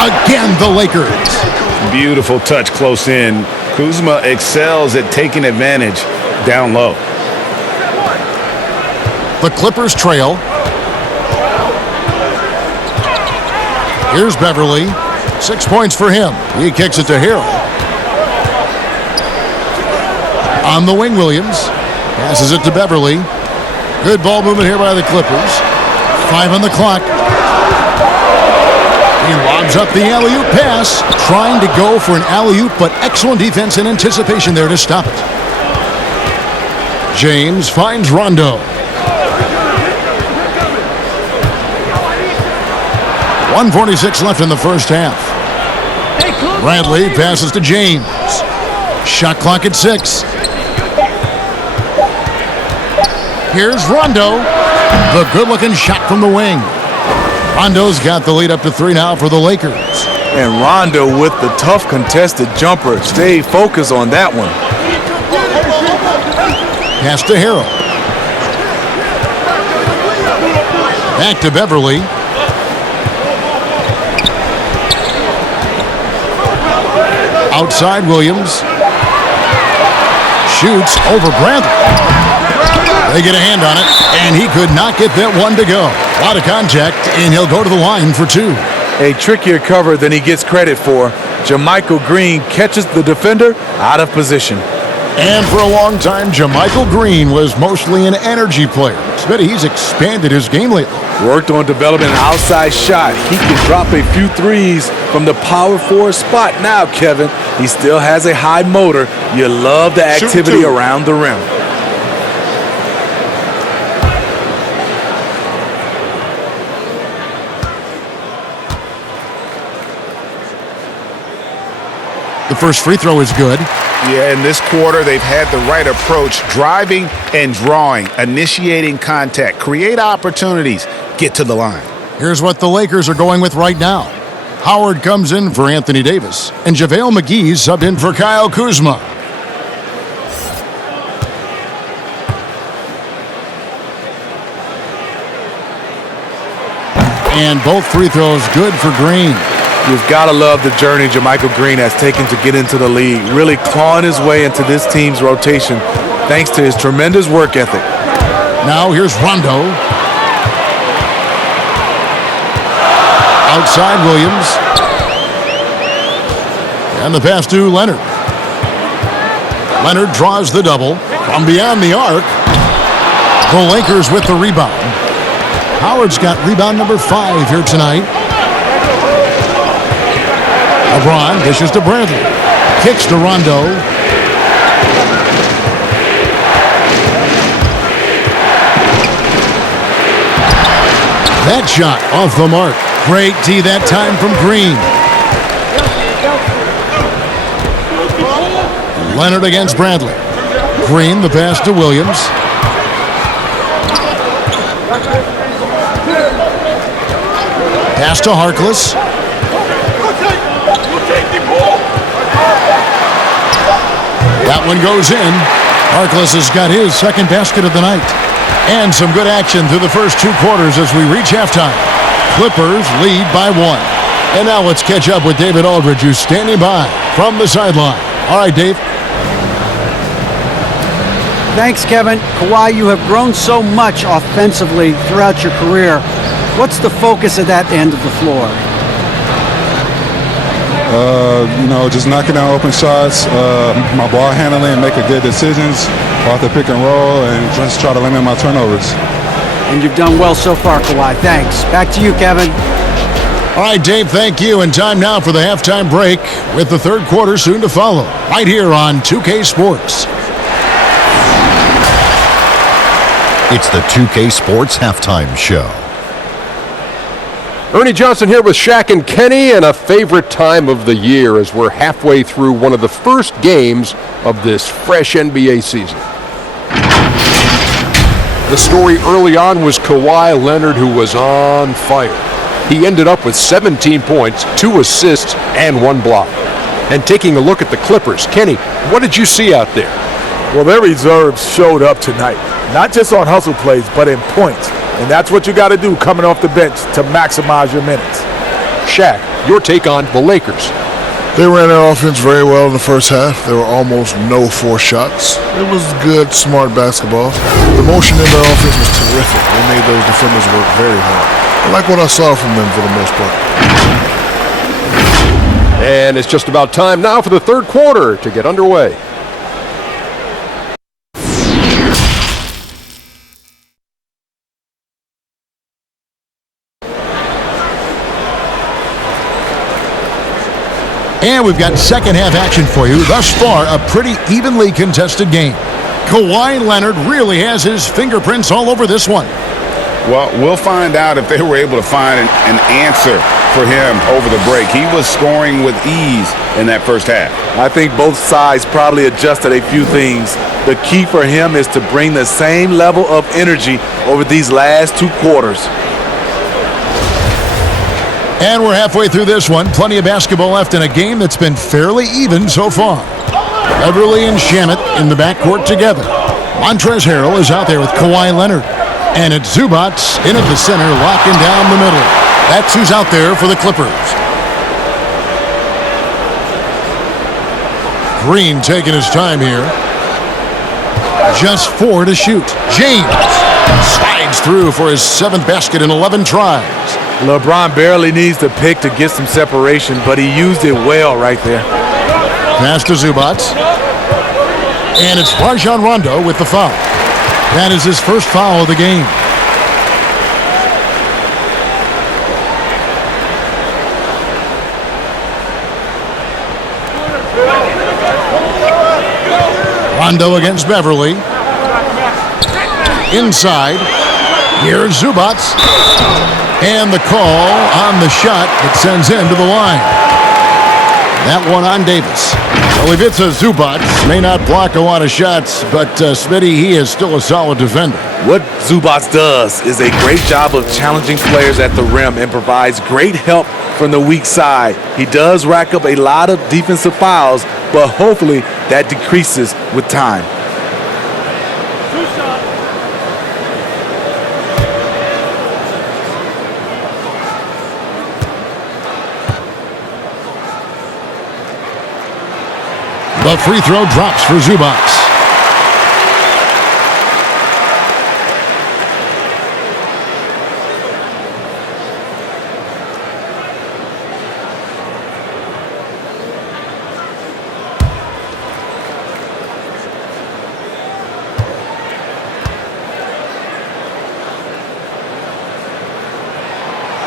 Again, the Lakers. Beautiful touch close in. Kuzma excels at taking advantage down low. The Clippers trail. Here's Beverly. 6 points for him. He kicks it to Harrell. On the wing, Williams. Passes it to Beverly. Good ball movement here by the Clippers. 5 on the clock. He lobs up the alley-oop pass. Trying to go for an alley-oop, but excellent defense and anticipation there to stop it. James finds Rondo. 1:46 left in the first half. Bradley passes to James. Shot clock at 6. Here's Rondo. The good-looking shot from the wing. Rondo's got the lead up to 3 now for the Lakers. And Rondo with the tough contested jumper. Stay focused on that one. Pass to Harrell. Back to Beverly. Outside Williams. Shoots over Bradley. They get a hand on it, and he could not get that one to go. A lot of contact, and he'll go to the line for 2. A trickier cover than he gets credit for. JaMychal Green catches the defender out of position. And for a long time, JaMychal Green was mostly an energy player. But he's expanded his game lately. Worked on developing an outside shot. He can drop a few threes from the power forward spot. Now, Kevin, he still has a high motor. You love the activity around the rim. The first free throw is good. Yeah, in this quarter, they've had the right approach, driving and drawing, initiating contact, create opportunities, get to the line. Here's what the Lakers are going with right now. Howard comes in for Anthony Davis, and JaVale McGee's subbed in for Kyle Kuzma. And both free throws good for Green. You've got to love the journey JaMychal Green has taken to get into the league, really clawing his way into this team's rotation thanks to his tremendous work ethic. Now here's Rondo. Outside Williams. And the pass to Leonard. Leonard draws the double from beyond the arc. The Lakers with the rebound. Howard's got rebound number 5 here tonight. LeBron dishes to Bradley. Kicks to Rondo. That shot off the mark. Great D that time from Green. Leonard against Bradley. Green, the pass to Williams. Pass to Harkless. That one goes in. Harkless has got his second basket of the night. And some good action through the first 2 quarters as we reach halftime. Clippers lead by 1. And now let's catch up with David Aldridge, who's standing by from the sideline. All right, Dave. Thanks, Kevin. Kawhi, you have grown so much offensively throughout your career. What's the focus of that end of the floor? Just knocking down open shots, my ball handling, making good decisions off the pick and roll, and just try to limit my turnovers. And you've done well so far, Kawhi. Thanks. Back to you, Kevin. All right, Dave, thank you. And time now for the halftime break with the third quarter soon to follow, right here on 2K Sports. It's the 2K Sports Halftime Show. Ernie Johnson here with Shaq and Kenny, and a favorite time of the year as we're halfway through one of the first games of this fresh NBA season. The story early on was Kawhi Leonard, who was on fire. He ended up with 17 points, 2 assists, and 1 block. And taking a look at the Clippers, Kenny, what did you see out there? Well, their reserves showed up tonight, not just on hustle plays, but in points. And that's what you got to do coming off the bench to maximize your minutes. Shaq, your take on the Lakers. They ran their offense very well in the first half. There were almost no forced shots. It was good, smart basketball. The motion in their offense was terrific. They made those defenders work very hard. I like what I saw from them for the most part. And it's just about time now for the third quarter to get underway. And we've got second half action for you. Thus far, a pretty evenly contested game. Kawhi Leonard really has his fingerprints all over this one. Well, we'll find out if they were able to find an answer for him over the break. He was scoring with ease in that first half. I think both sides probably adjusted a few things. The key for him is to bring the same level of energy over these last 2 quarters. And we're halfway through this one. Plenty of basketball left in a game that's been fairly even so far. Beverly and Shamet in the backcourt together. Montrezl Harrell is out there with Kawhi Leonard. And it's Zubac in at the center, locking down the middle. That's who's out there for the Clippers. Green taking his time here. Just 4 to shoot. James slides through for his 7th basket in 11 tries. LeBron barely needs to pick to get some separation, but he used it well right there. Pass to Zubac. And it's Rajon Rondo with the foul. That is his first foul of the game. Rondo against Beverly. Inside. Here's Zubac. And the call on the shot that sends him to the line. That one on Davis. Well, Ivica Zubac may not block a lot of shots, but Smitty, he is still a solid defender. What Zubac does is a great job of challenging players at the rim and provides great help from the weak side. He does rack up a lot of defensive fouls, but hopefully that decreases with time. The free throw drops for Zubac.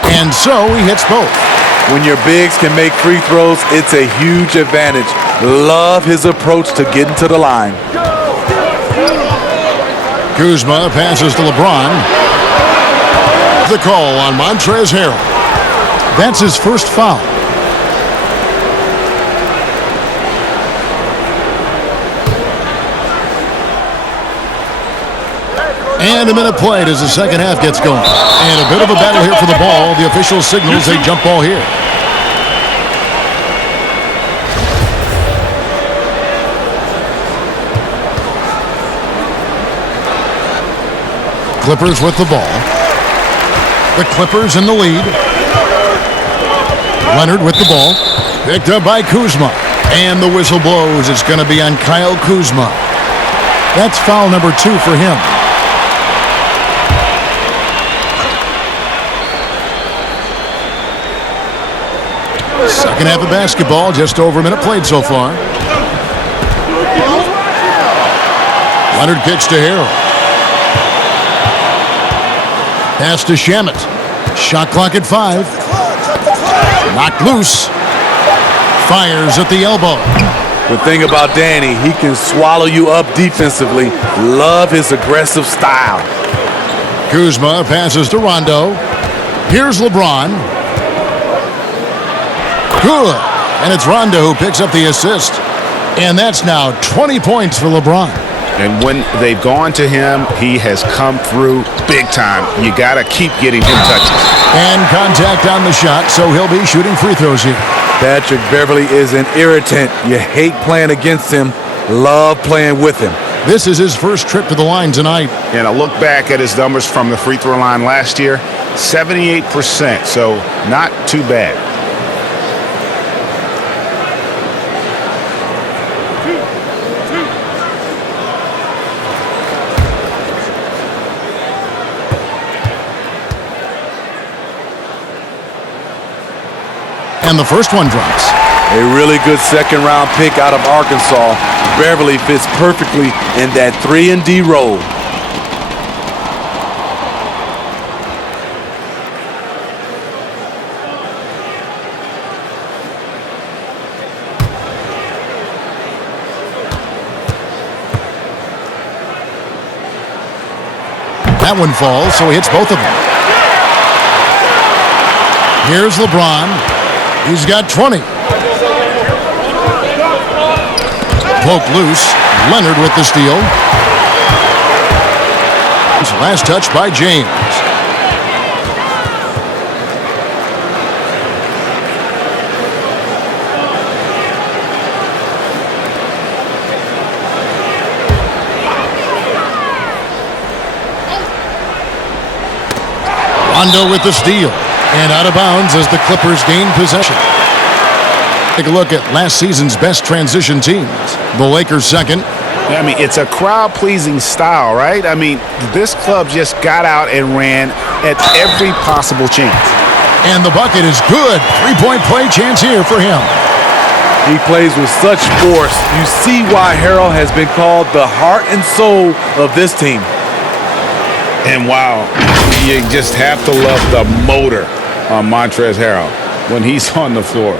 And so he hits both. When your bigs can make free throws, it's a huge advantage. Love his approach to getting to the line. Kuzma passes to LeBron. The call on Montrezl Harrell. That's his first foul. And a minute played as the second half gets going. And a bit of a battle here for the ball. The official signals a jump ball here. Clippers with the ball. The Clippers in the lead. Leonard with the ball. Picked up by Kuzma. And the whistle blows. It's going to be on Kyle Kuzma. That's foul number 2 for him. Second half of basketball, just over a minute played so far. Leonard kicks to Harrell. Pass to Shamet. Shot clock at 5. Knocked loose. Fires at the elbow. The thing about Danny, he can swallow you up defensively. Love his aggressive style. Kuzma passes to Rondo. Here's LeBron. Good. And it's Rondo who picks up the assist. And that's now 20 points for LeBron. And when they've gone to him, he has come through big time. You got to keep getting him touches. And contact on the shot, so he'll be shooting free throws here. Patrick Beverly is an irritant. You hate playing against him, love playing with him. This is his first trip to the line tonight. And a look back at his numbers from the free throw line last year, 78%, so not too bad. And the first one drops. A really good second-round pick out of Arkansas. Beverly fits perfectly in that 3-and-D role. That one falls, so he hits both of them. Here's LeBron. He's got 20. Poked loose. Leonard with the steal. Last touch by James. Rondo with the steal. And out of bounds as the Clippers gain possession. Take a look at last season's best transition teams. The Lakers second. I mean, it's a crowd-pleasing style, right? I mean, this club just got out and ran at every possible chance. And the bucket is good. Three-point play chance here for him. He plays with such force. You see why Harrell has been called the heart and soul of this team. And wow, you just have to love the motor on Montrezl Harrell when he's on the floor.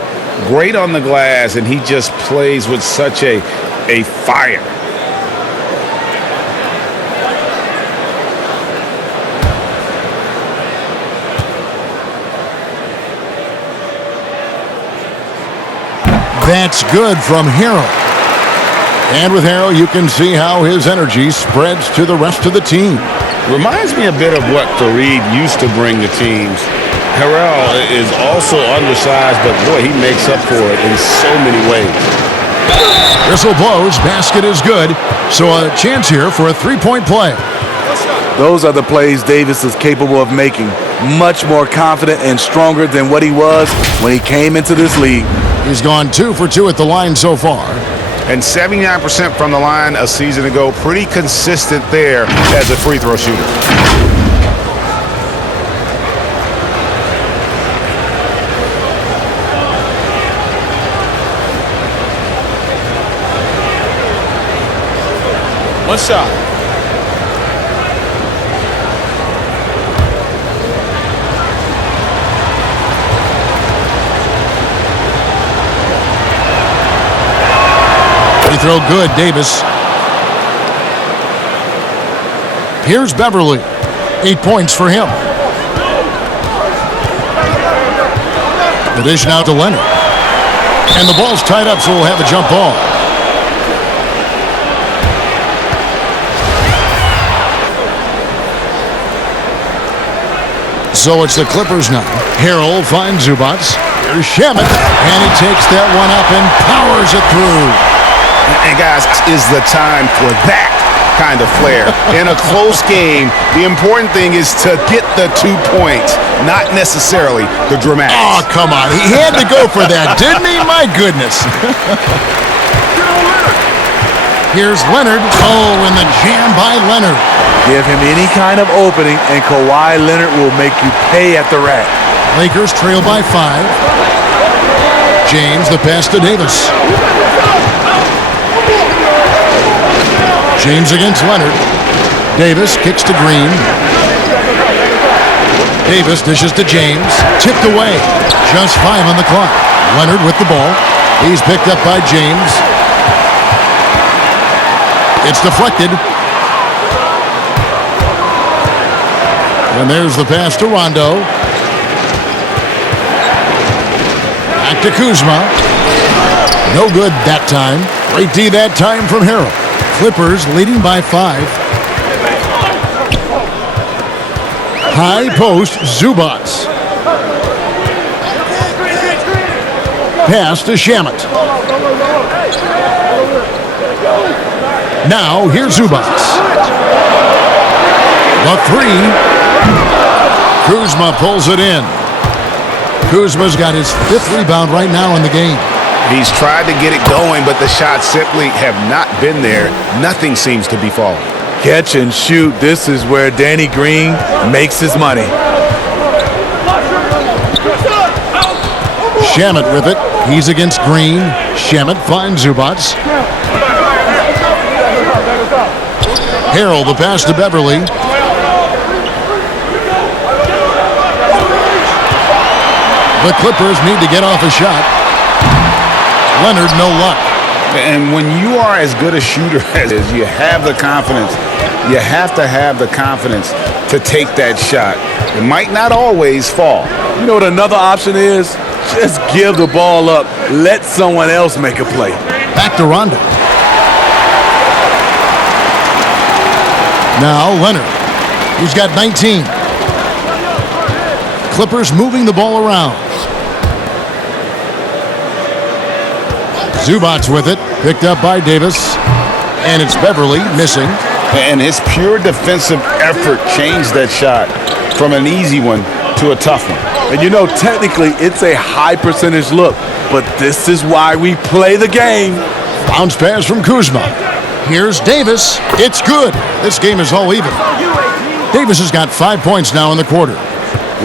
Great on the glass, and he just plays with such a fire. That's good from Harrell. And with Harrell, you can see how his energy spreads to the rest of the team. Reminds me a bit of what Fareed used to bring to teams. Harrell is also undersized, but boy, he makes up for it in so many ways. Whistle blows, basket is good, so a chance here for a three-point play. Those are the plays Davis is capable of making. Much more confident and stronger than what he was when he came into this league. He's gone 2 for 2 at the line so far. And 79% from the line a season ago. Pretty consistent there as a free throw shooter. One shot. Free throw good, Davis. Here's Beverly. 8 points for him. The dish now to Leonard. And the ball's tied up, so we'll have a jump ball. So it's the Clippers now. Harrell finds Zubats. Here's Shamet. And he takes that one up and powers it through. And guys, is the time for that kind of flair. In a close game, the important thing is to get the 2 points, not necessarily the dramatics. Oh, come on. He had to go for that, didn't he? My goodness. Here's Leonard. Oh, and the jam by Leonard. Give him any kind of opening, and Kawhi Leonard will make you pay at the rack. Lakers trail by 5. James, the pass to Davis. James against Leonard. Davis kicks to Green. Davis dishes to James. Tipped away. Just 5 on the clock. Leonard with the ball. He's picked up by James. It's deflected. And there's the pass to Rondo. Back to Kuzma. No good that time. Great D that time from Harrell. Clippers leading by 5. High post, Zubats. Pass to Shamet. Now here's Zubats. The 3. Kuzma pulls it in. Kuzma's got his 5th rebound right now in the game. He's tried to get it going, but the shots simply have not been there. Nothing seems to be falling. Catch and shoot. This is where Danny Green makes his money. Shamet with it. He's against Green. Shamet finds Zubats. Harrell, the pass to Beverly. The Clippers need to get off a shot. Leonard, no luck. And when you are as good a shooter as you have the confidence, you have to have the confidence to take that shot. It might not always fall. You know what another option is? Just give the ball up. Let someone else make a play. Back to Rondo. Now Leonard. He's got 19. Clippers moving the ball around. Zubac's with it. Picked up by Davis. And it's Beverly missing. And his pure defensive effort changed that shot from an easy one to a tough one. And you know, technically, it's a high percentage look, but this is why we play the game. Bounce pass from Kuzma. Here's Davis. It's good. This game is all even. Davis has got 5 points now in the quarter.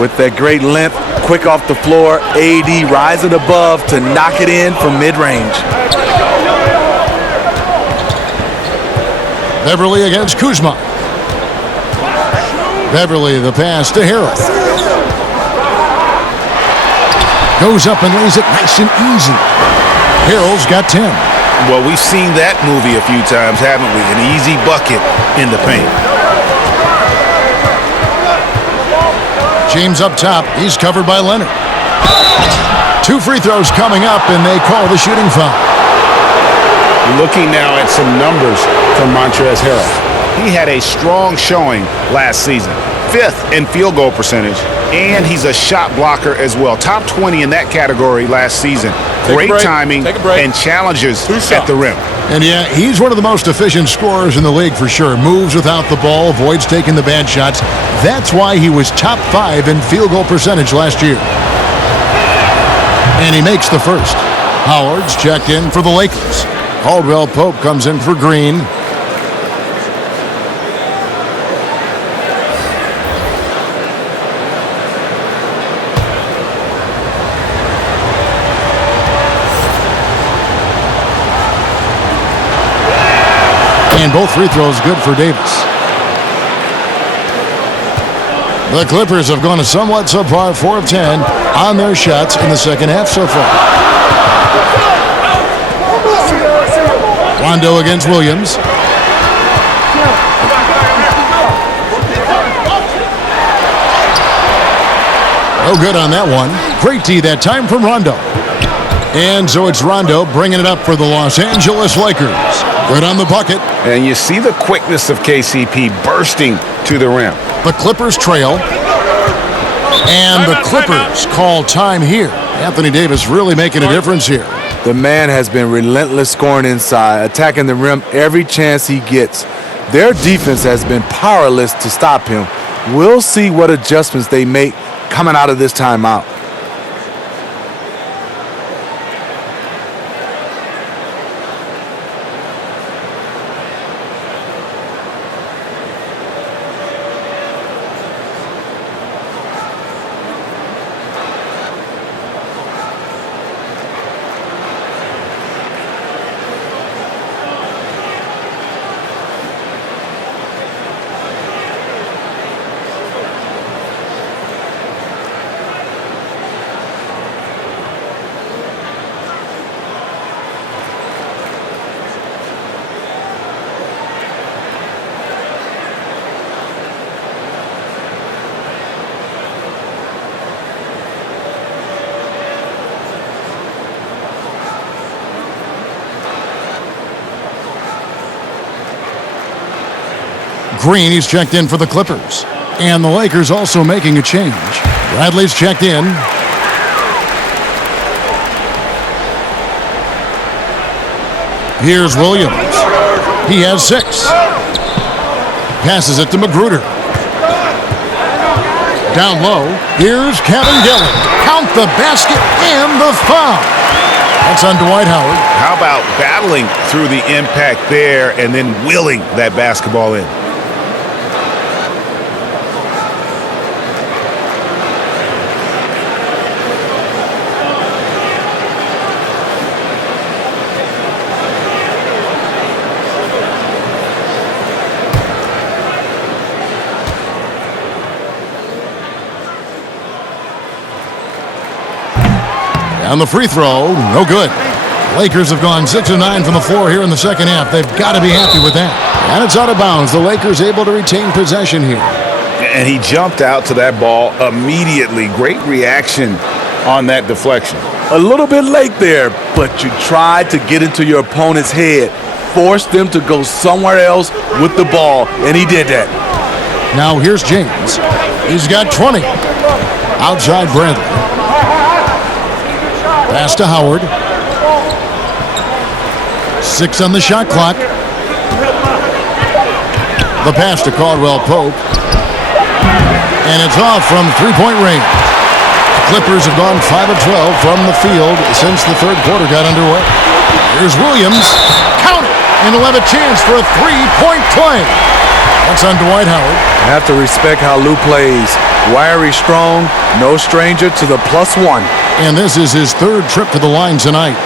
With that great length, quick off the floor, AD rising above to knock it in from mid-range. Beverly against Kuzma. Beverly, the pass to Harrell. Goes up and lays it nice and easy. Harrell's got 10. Well, we've seen that movie a few times, haven't we? An easy bucket in the paint. James up top. He's covered by Leonard. 2 free throws coming up, and they call the shooting foul. Looking now at some numbers from Montrezl Harrell. He had a strong showing last season. 5th in field goal percentage, and he's a shot blocker as well. Top 20 in that category last season. Great timing and challenges at the rim. And yeah, he's one of the most efficient scorers in the league for sure. Moves without the ball, avoids taking the bad shots. That's why he was top 5 in field goal percentage last year. And he makes the first. Howard's checked in for the Lakers. Caldwell Pope comes in for Green. And both free throws good for Davis. The Clippers have gone a somewhat subpar 4 of 10 on their shots in the second half so far. Rondo against Williams. No good on that one. Great D that time from Rondo. And so it's Rondo bringing it up for the Los Angeles Lakers. Good on the bucket. And you see the quickness of KCP bursting to the rim. The Clippers trail. And the Clippers call time here. Anthony Davis really making a difference here. The man has been relentless scoring inside, attacking the rim every chance he gets. Their defense has been powerless to stop him. We'll see what adjustments they make coming out of this timeout. Green, he's checked in for the Clippers. And the Lakers also making a change. Bradley's checked in. Here's Williams. He has 6. Passes it to Magruder. Down low. Here's Kevin Gillen. Count the basket and the foul. That's on Dwight Howard. How about battling through the impact there and then willing that basketball in? On the free throw, no good. Lakers have gone 6 of 9 from the floor here in the second half. They've got to be happy with that. And it's out of bounds. The Lakers able to retain possession here. And he jumped out to that ball immediately. Great reaction on that deflection. A little bit late there, but you tried to get into your opponent's head, force them to go somewhere else with the ball, and he did that. Now here's James. He's got 20. Outside Bradley. Pass to Howard. 6 on the shot clock. The pass to Caldwell Pope. And it's off from three-point range. The Clippers have gone 5 of 12 from the field since the third quarter got underway. Here's Williams. Count it! And he'll have a chance for a three-point play. That's on Dwight Howard. I have to respect how Lou plays. Wiry, strong, no stranger to the +1. And this is his third trip to the line tonight.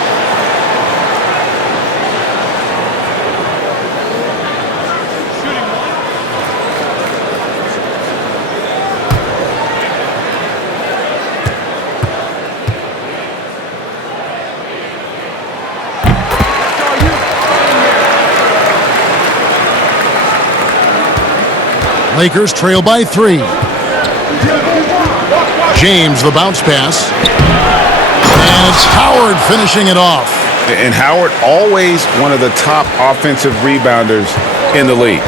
Lakers trail by 3. James, the bounce pass. And it's Howard finishing it off. And Howard, always one of the top offensive rebounders in the league.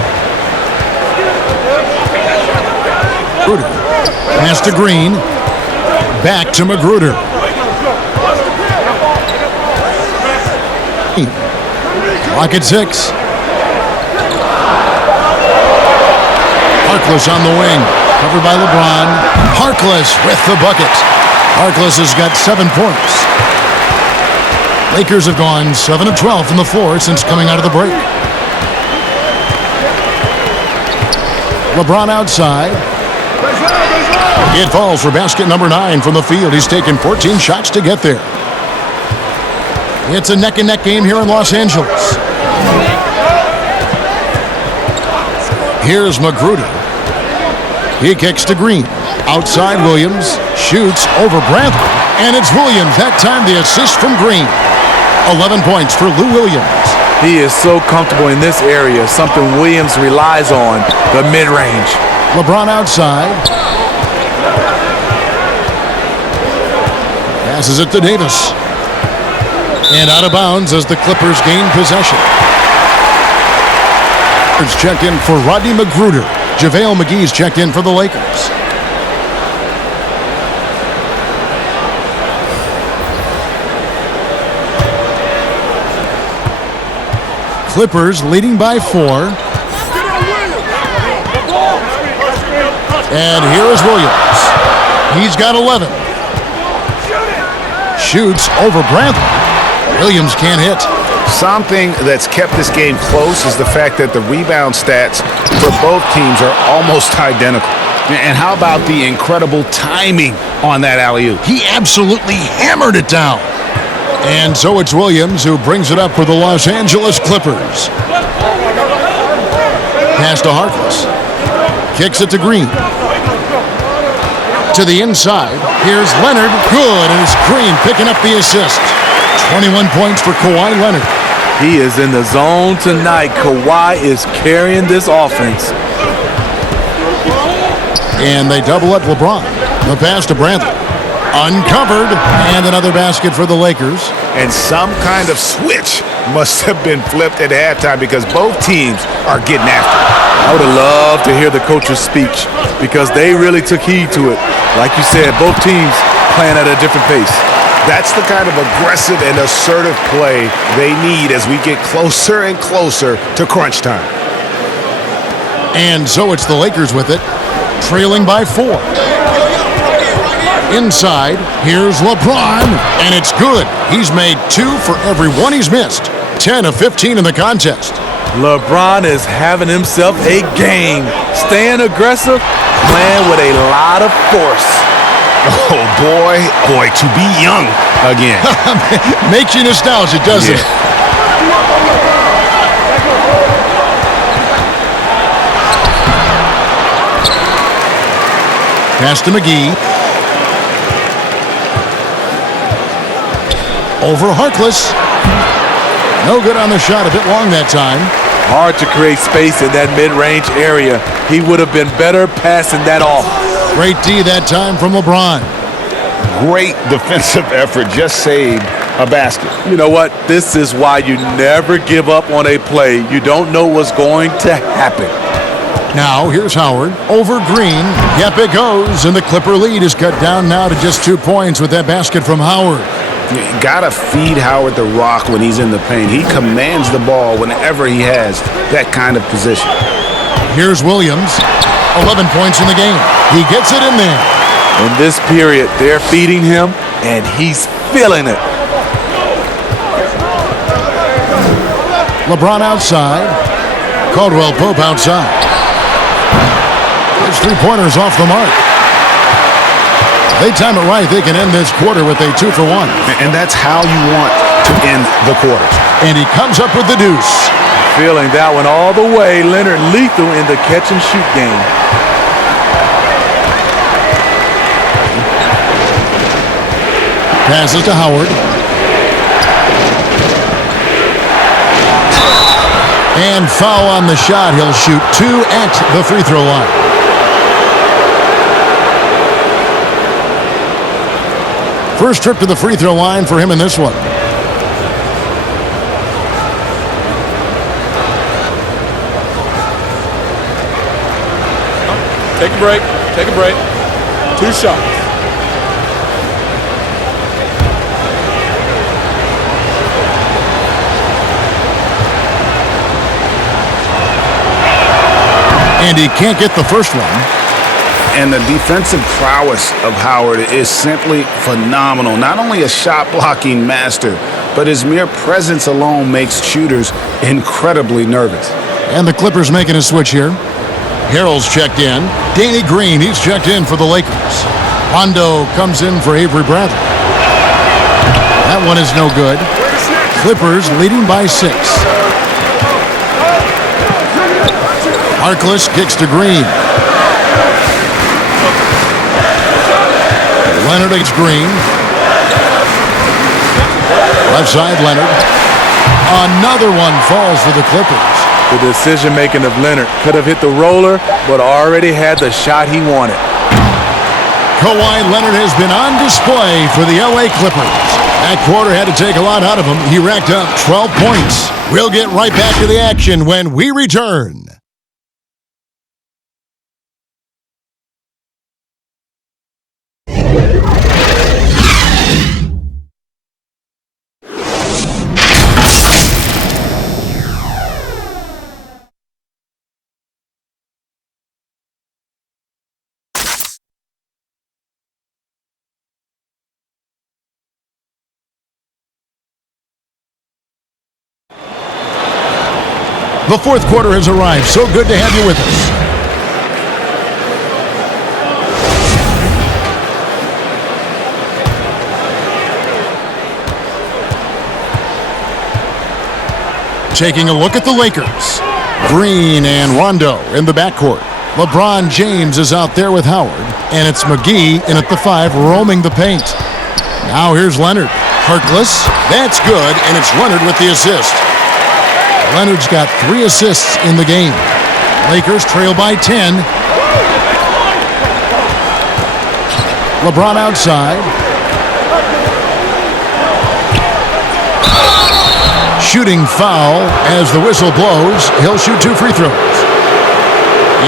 Magruder. Pass to Green. Back to Magruder. Clock at 6. Harkless on the wing, covered by LeBron. Harkless with the bucket. Harkless has got 7 points. Lakers have gone 7 of 12 from the floor since coming out of the break. LeBron outside. It falls for basket number 9 from the field. He's taken 14 shots to get there. It's a neck-and-neck game here in Los Angeles. Here's Magruder. He kicks to Green. Outside Williams. Shoots over Bradley. And it's Williams. That time the assist from Green. 11 points for Lou Williams. He is so comfortable in this area, something Williams relies on, the mid-range. LeBron outside. Passes it to Davis. And out of bounds as the Clippers gain possession. Checked in for Rodney Magruder. JaVale McGee's checked in for the Lakers. Clippers leading by 4. And here is Williams. He's got 11. Shoots over Bradley. Williams can't hit. Something that's kept this game close is the fact that the rebound stats for both teams are almost identical. And how about the incredible timing on that alley-oop? He absolutely hammered it down. And so it's Williams who brings it up for the Los Angeles Clippers. Pass to Harkless. Kicks it to Green. To the inside. Here's Leonard. Good, and it's Green picking up the assist. 21 points for Kawhi Leonard. He is in the zone tonight. Kawhi is carrying this offense. And they double up LeBron. The pass to Bradley. Uncovered. And another basket for the Lakers. And some kind of switch must have been flipped at halftime because both teams are getting after it. I would have loved to hear the coach's speech because they really took heed to it. Like you said, both teams playing at a different pace. That's the kind of aggressive and assertive play they need as we get closer and closer to crunch time. And so it's the Lakers with it, trailing by 4. Inside, here's LeBron, and it's good. He's made 2 for every one he's missed. 10 of 15 in the contest. LeBron is having himself a game. Staying aggressive, playing with a lot of force. Oh, boy, to be young again. Makes you nostalgic, doesn't it? Pass to McGee. Over Harkless. No good on the shot, a bit long that time. Hard to create space in that mid-range area. He would have been better passing that off. Great D that time from LeBron. Great defensive effort. Just saved a basket. You know what? This is why you never give up on a play. You don't know what's going to happen. Now, here's Howard over Green. Yep, it goes, and the Clipper lead is cut down now to just 2 points with that basket from Howard. You gotta feed Howard the rock when he's in the paint. He commands the ball whenever he has that kind of position. Here's Williams, 11 points in the game. He gets it in there. In this period, they're feeding him, and he's feeling it. LeBron outside. Caldwell Pope outside. His three-pointers off the mark. They time it right. They can end this quarter with a 2-for-1. And that's how you want to end the quarter. And he comes up with the deuce. Feeling that one all the way. Leonard lethal in the catch-and-shoot game. Passes to Howard. And foul on the shot. He'll shoot 2 at the free throw line. First trip to the free throw line for him in this one. Take a break. Take a break. 2 shots. And he can't get the first one. And the defensive prowess of Howard is simply phenomenal. Not only a shot-blocking master, but his mere presence alone makes shooters incredibly nervous. And the Clippers making a switch here. Harrell's checked in. Danny Green, he's checked in for the Lakers. Rondo comes in for Avery Bradley. That one is no good. Clippers leading by 6. Harkless kicks to Green. Leonard against Green. Left side, Leonard. Another one falls for the Clippers. The decision-making of Leonard could have hit the roller, but already had the shot he wanted. Kawhi Leonard has been on display for the LA Clippers. That quarter had to take a lot out of him. He racked up 12 points. We'll get right back to the action when we return. The fourth quarter has arrived. So good to have you with us. Taking a look at the Lakers. Green and Rondo in the backcourt. LeBron James is out there with Howard. And it's McGee in at the 5 roaming the paint. Now here's Leonard. Harkless. That's good, and it's Leonard with the assist. Leonard's got 3 assists in the game. Lakers trail by 10. LeBron outside. Shooting foul as the whistle blows. He'll shoot 2 free throws.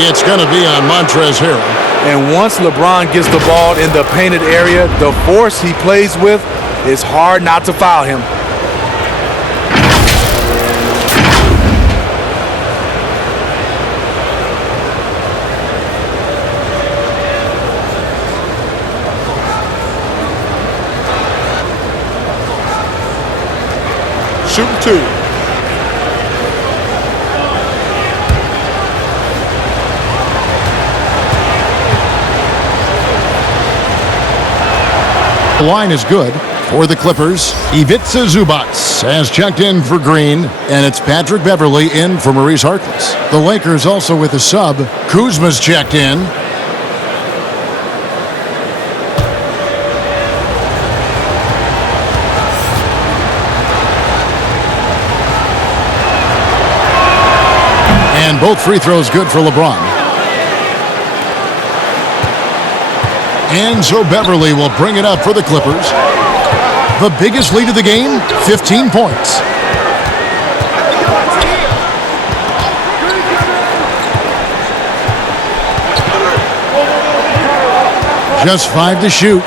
It's going to be on Montrezl Harrell. And once LeBron gets the ball in the painted area, the force he plays with, it's hard not to foul him. Shooting 2. The line is good for the Clippers. Ivica Zubac has checked in for Green, and it's Patrick Beverley in for Maurice Harkless. The Lakers also with a sub. Kuzma's checked in. Both free throws good for LeBron. And so Beverly will bring it up for the Clippers. The biggest lead of the game, 15 points. Just 5 to shoot.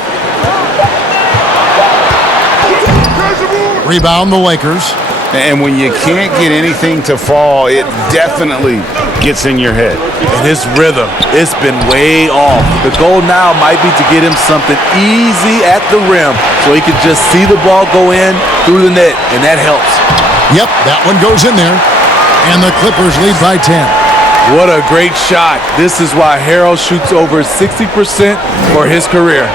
Rebound the Lakers. And when you can't get anything to fall, it definitely gets in your head. And his rhythm, it's been way off. The goal now might be to get him something easy at the rim so he can just see the ball go in through the net, and that helps. Yep, that one goes in there. And the Clippers lead by 10. What a great shot. This is why Harrell shoots over 60% for his career.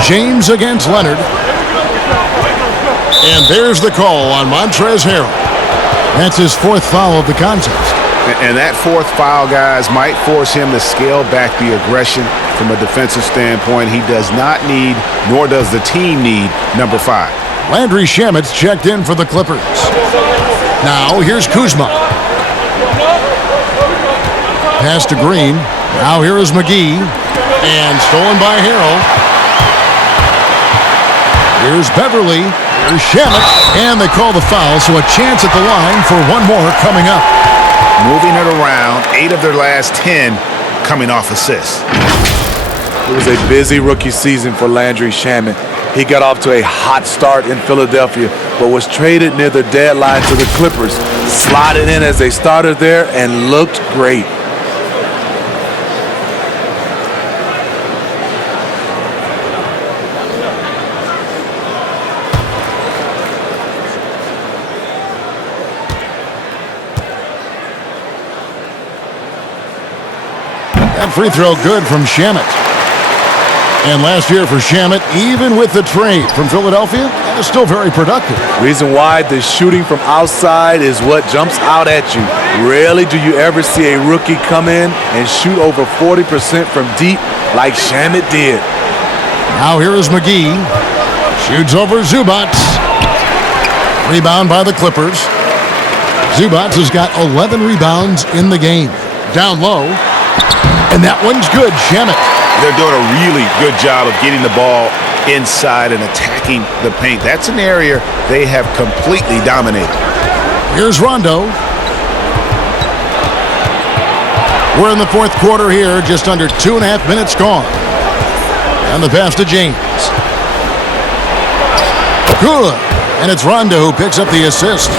James against Leonard. And there's the call on Montrezl Harrell. That's his 4th foul of the contest. And that 4th foul, guys, might force him to scale back the aggression from a defensive standpoint. He does not need, nor does the team need, number 5. Landry Shamet's checked in for the Clippers. Now here's Kuzma. Pass to Green. Now here is McGee. And stolen by Harrell. Here's Beverly. Here's Shamet. And they call the foul, so a chance at the line for one more coming up. Moving it around, 8 of their last 10 coming off assists. It was a busy rookie season for Landry Shamet. He got off to a hot start in Philadelphia, but was traded near the deadline to the Clippers. Slotted in as a starter there and looked great. That free throw good from Shamet. And last year for Shamet, even with the trade from Philadelphia, that was still very productive. Reason why the shooting from outside is what jumps out at you. Rarely do you ever see a rookie come in and shoot over 40% from deep like Shamet did. Now here is McGee. Shoots over Zubac. Rebound by the Clippers. Zubac has got 11 rebounds in the game. Down low. And that one's good, Shamet. They're doing a really good job of getting the ball inside and attacking the paint. That's an area they have completely dominated. Here's Rondo. We're in the 4th quarter here, just under 2.5 minutes gone. And the pass to James. Good. And it's Rondo who picks up the assist.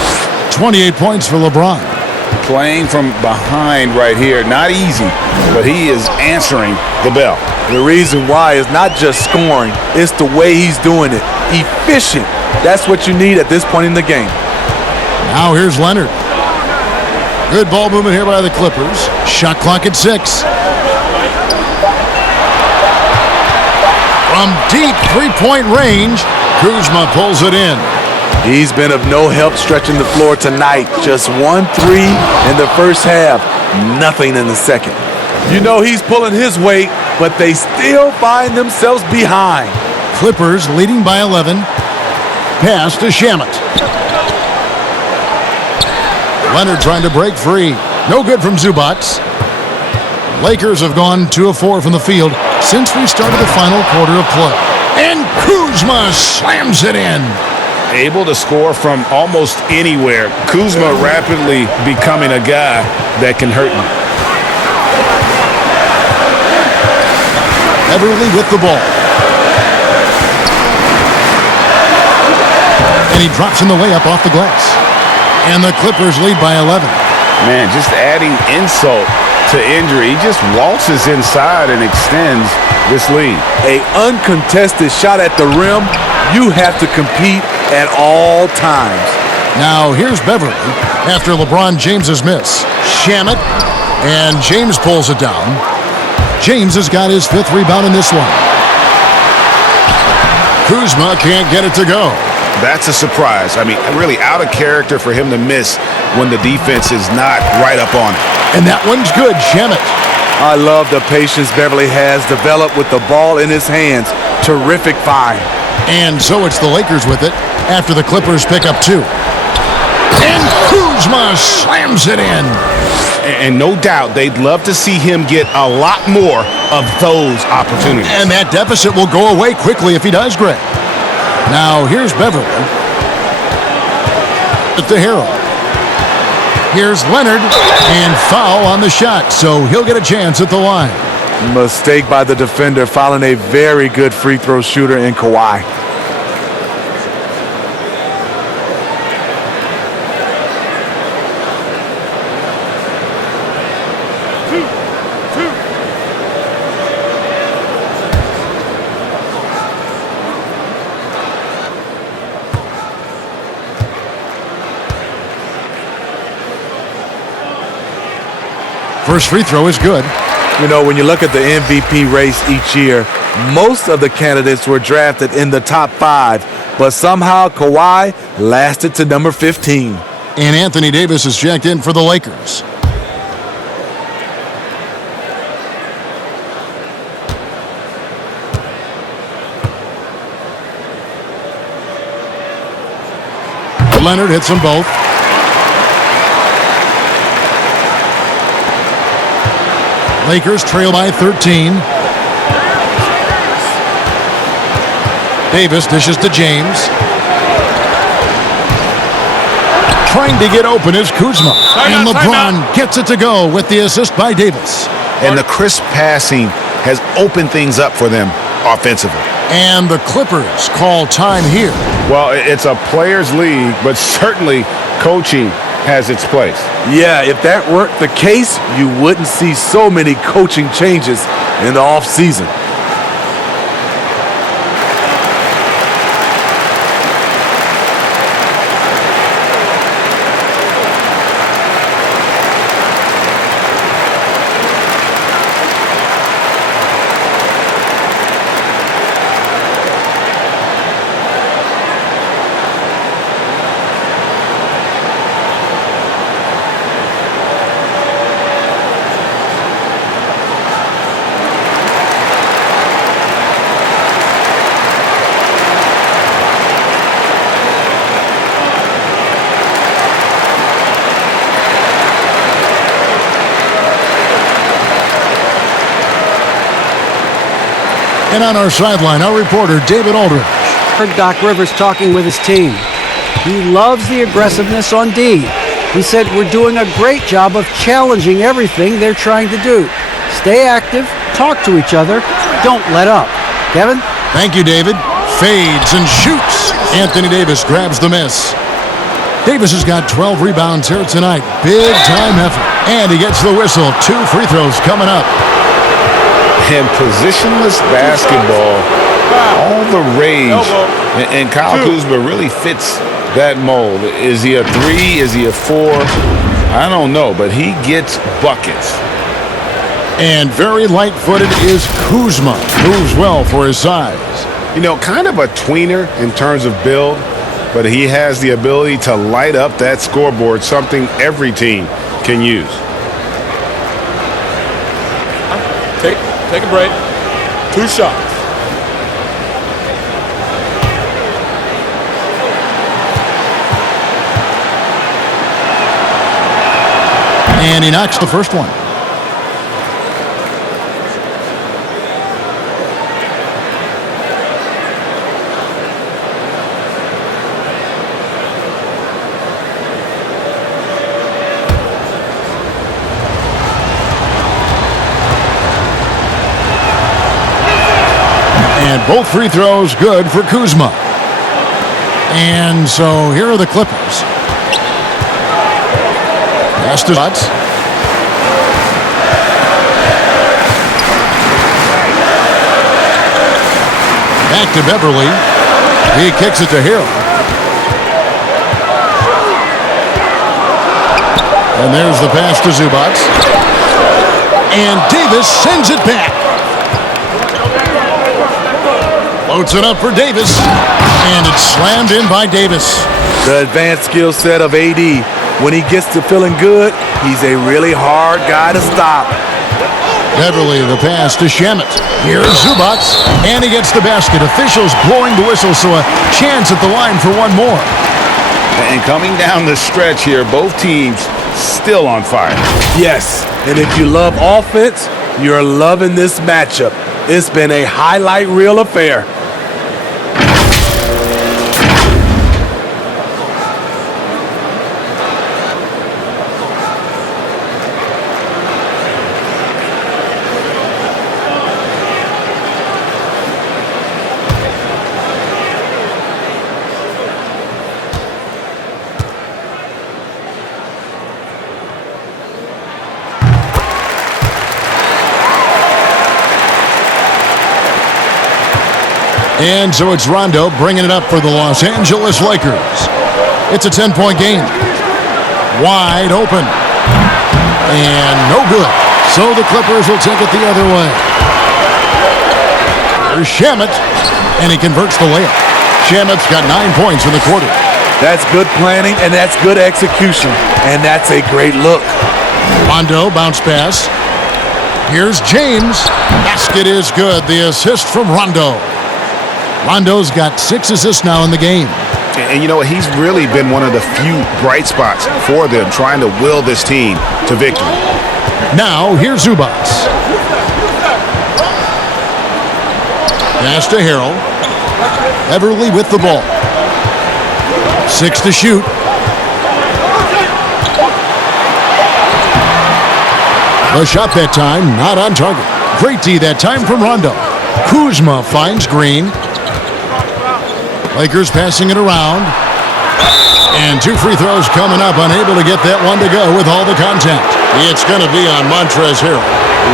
28 points for LeBron. Playing from behind right here, not easy, but he is answering the bell. The reason why is not just scoring, it's the way he's doing it. Efficient. That's what you need at this point in the game. Now here's Leonard. Good ball movement here by the Clippers. Shot clock at 6. From deep 3-point range, Kuzma pulls it in. He's been of no help stretching the floor tonight. Just 1 3 in the first half, nothing in the second. You know he's pulling his weight, but they still find themselves behind. Clippers leading by 11. Pass to Shamet. Leonard trying to break free. No good from Zubac. Lakers have gone 2 of 4 from the field since we started the final quarter of play. And Kuzma slams it in. Able to score from almost anywhere. Kuzma rapidly becoming a guy that can hurt you. Beverly with the ball. And he drops in the layup off the glass. And the Clippers lead by 11. Man, just adding insult to injury. He just waltzes inside and extends this lead. A uncontested shot at the rim. You have to compete at all times. Now here's Beverly after LeBron James's miss. Shamet, and James pulls it down. James has got his 5th rebound in this one. Kuzma can't get it to go. That's a surprise. I mean, really out of character for him to miss when the defense is not right up on it. And that one's good, Shamet. I love the patience Beverly has developed with the ball in his hands. Terrific find. And so it's the Lakers with it after the Clippers pick up 2. And Kuzma slams it in. And no doubt they'd love to see him get a lot more of those opportunities. And that deficit will go away quickly if he does, Greg. Now, here's Beverly. To Harrell. Here's Leonard, and foul on the shot, so he'll get a chance at the line. Mistake by the defender, fouling a very good free throw shooter in Kawhi. First free throw is good. You know, when you look at the MVP race each year, most of the candidates were drafted in the top 5, but somehow Kawhi lasted to number 15. And Anthony Davis is checked in for the Lakers. Leonard hits them both. Lakers trail by 13. Davis dishes to James. Trying to get open is Kuzma. And LeBron gets it to go with the assist by Davis. And the crisp passing has opened things up for them offensively. And the Clippers call time here. Well, it's a players' league, but certainly coaching has its place. Yeah, if that weren't the case, you wouldn't see so many coaching changes in the offseason. And on our sideline, our reporter, David Aldridge. Heard Doc Rivers talking with his team. He loves the aggressiveness on D. He said we're doing a great job of challenging everything they're trying to do. Stay active, talk to each other, don't let up. Kevin? Thank you, David. Fades and shoots. Anthony Davis grabs the miss. Davis has got 12 rebounds here tonight. Big time effort. And he gets the whistle. 2 free throws coming up. And positionless basketball, all the rage, and Kyle Kuzma really fits that mold. Is he a 3? Is he a 4? I don't know, but he gets buckets. And very light-footed is Kuzma. Moves well for his size. You know, kind of a tweener in terms of build, but he has the ability to light up that scoreboard, something every team can use. Take a break. 2 shots. And he knocks the first one. And both free throws good for Kuzma. And so here are the Clippers. Pass to Butts. Back to Beverly. He kicks it to Hill. And there's the pass to Zubac. And Davis sends it back. Floats it up for Davis. And it's slammed in by Davis. The advanced skill set of AD. When he gets to feeling good, he's a really hard guy to stop. Beverly, the pass to Shamet. Here's Zubac, and he gets the basket. Officials blowing the whistle, so a chance at the line for one more. And coming down the stretch here, both teams still on fire. Yes, and if you love offense, you're loving this matchup. It's been a highlight reel affair. And so it's Rondo bringing it up for the Los Angeles Lakers. It's a 10-point game. Wide open. And no good. So the Clippers will take it the other way. Here's Shamet, and he converts the layup. Shamet's got 9 points in the quarter. That's good planning, and that's good execution, and that's a great look. Rondo, bounce pass. Here's James. Basket is good. The assist from Rondo. Rondo's got 6 assists now in the game. And you know what? He's really been one of the few bright spots for them, trying to will this team to victory. Now, here's Zubac. Pass to Harrell. Everly with the ball. 6 to shoot. The shot that time, not on target. Great D that time from Rondo. Kuzma finds Green. Lakers passing it around. And 2 free throws coming up, unable to get that one to go with all the contact. It's going to be on Montrezl Harrell.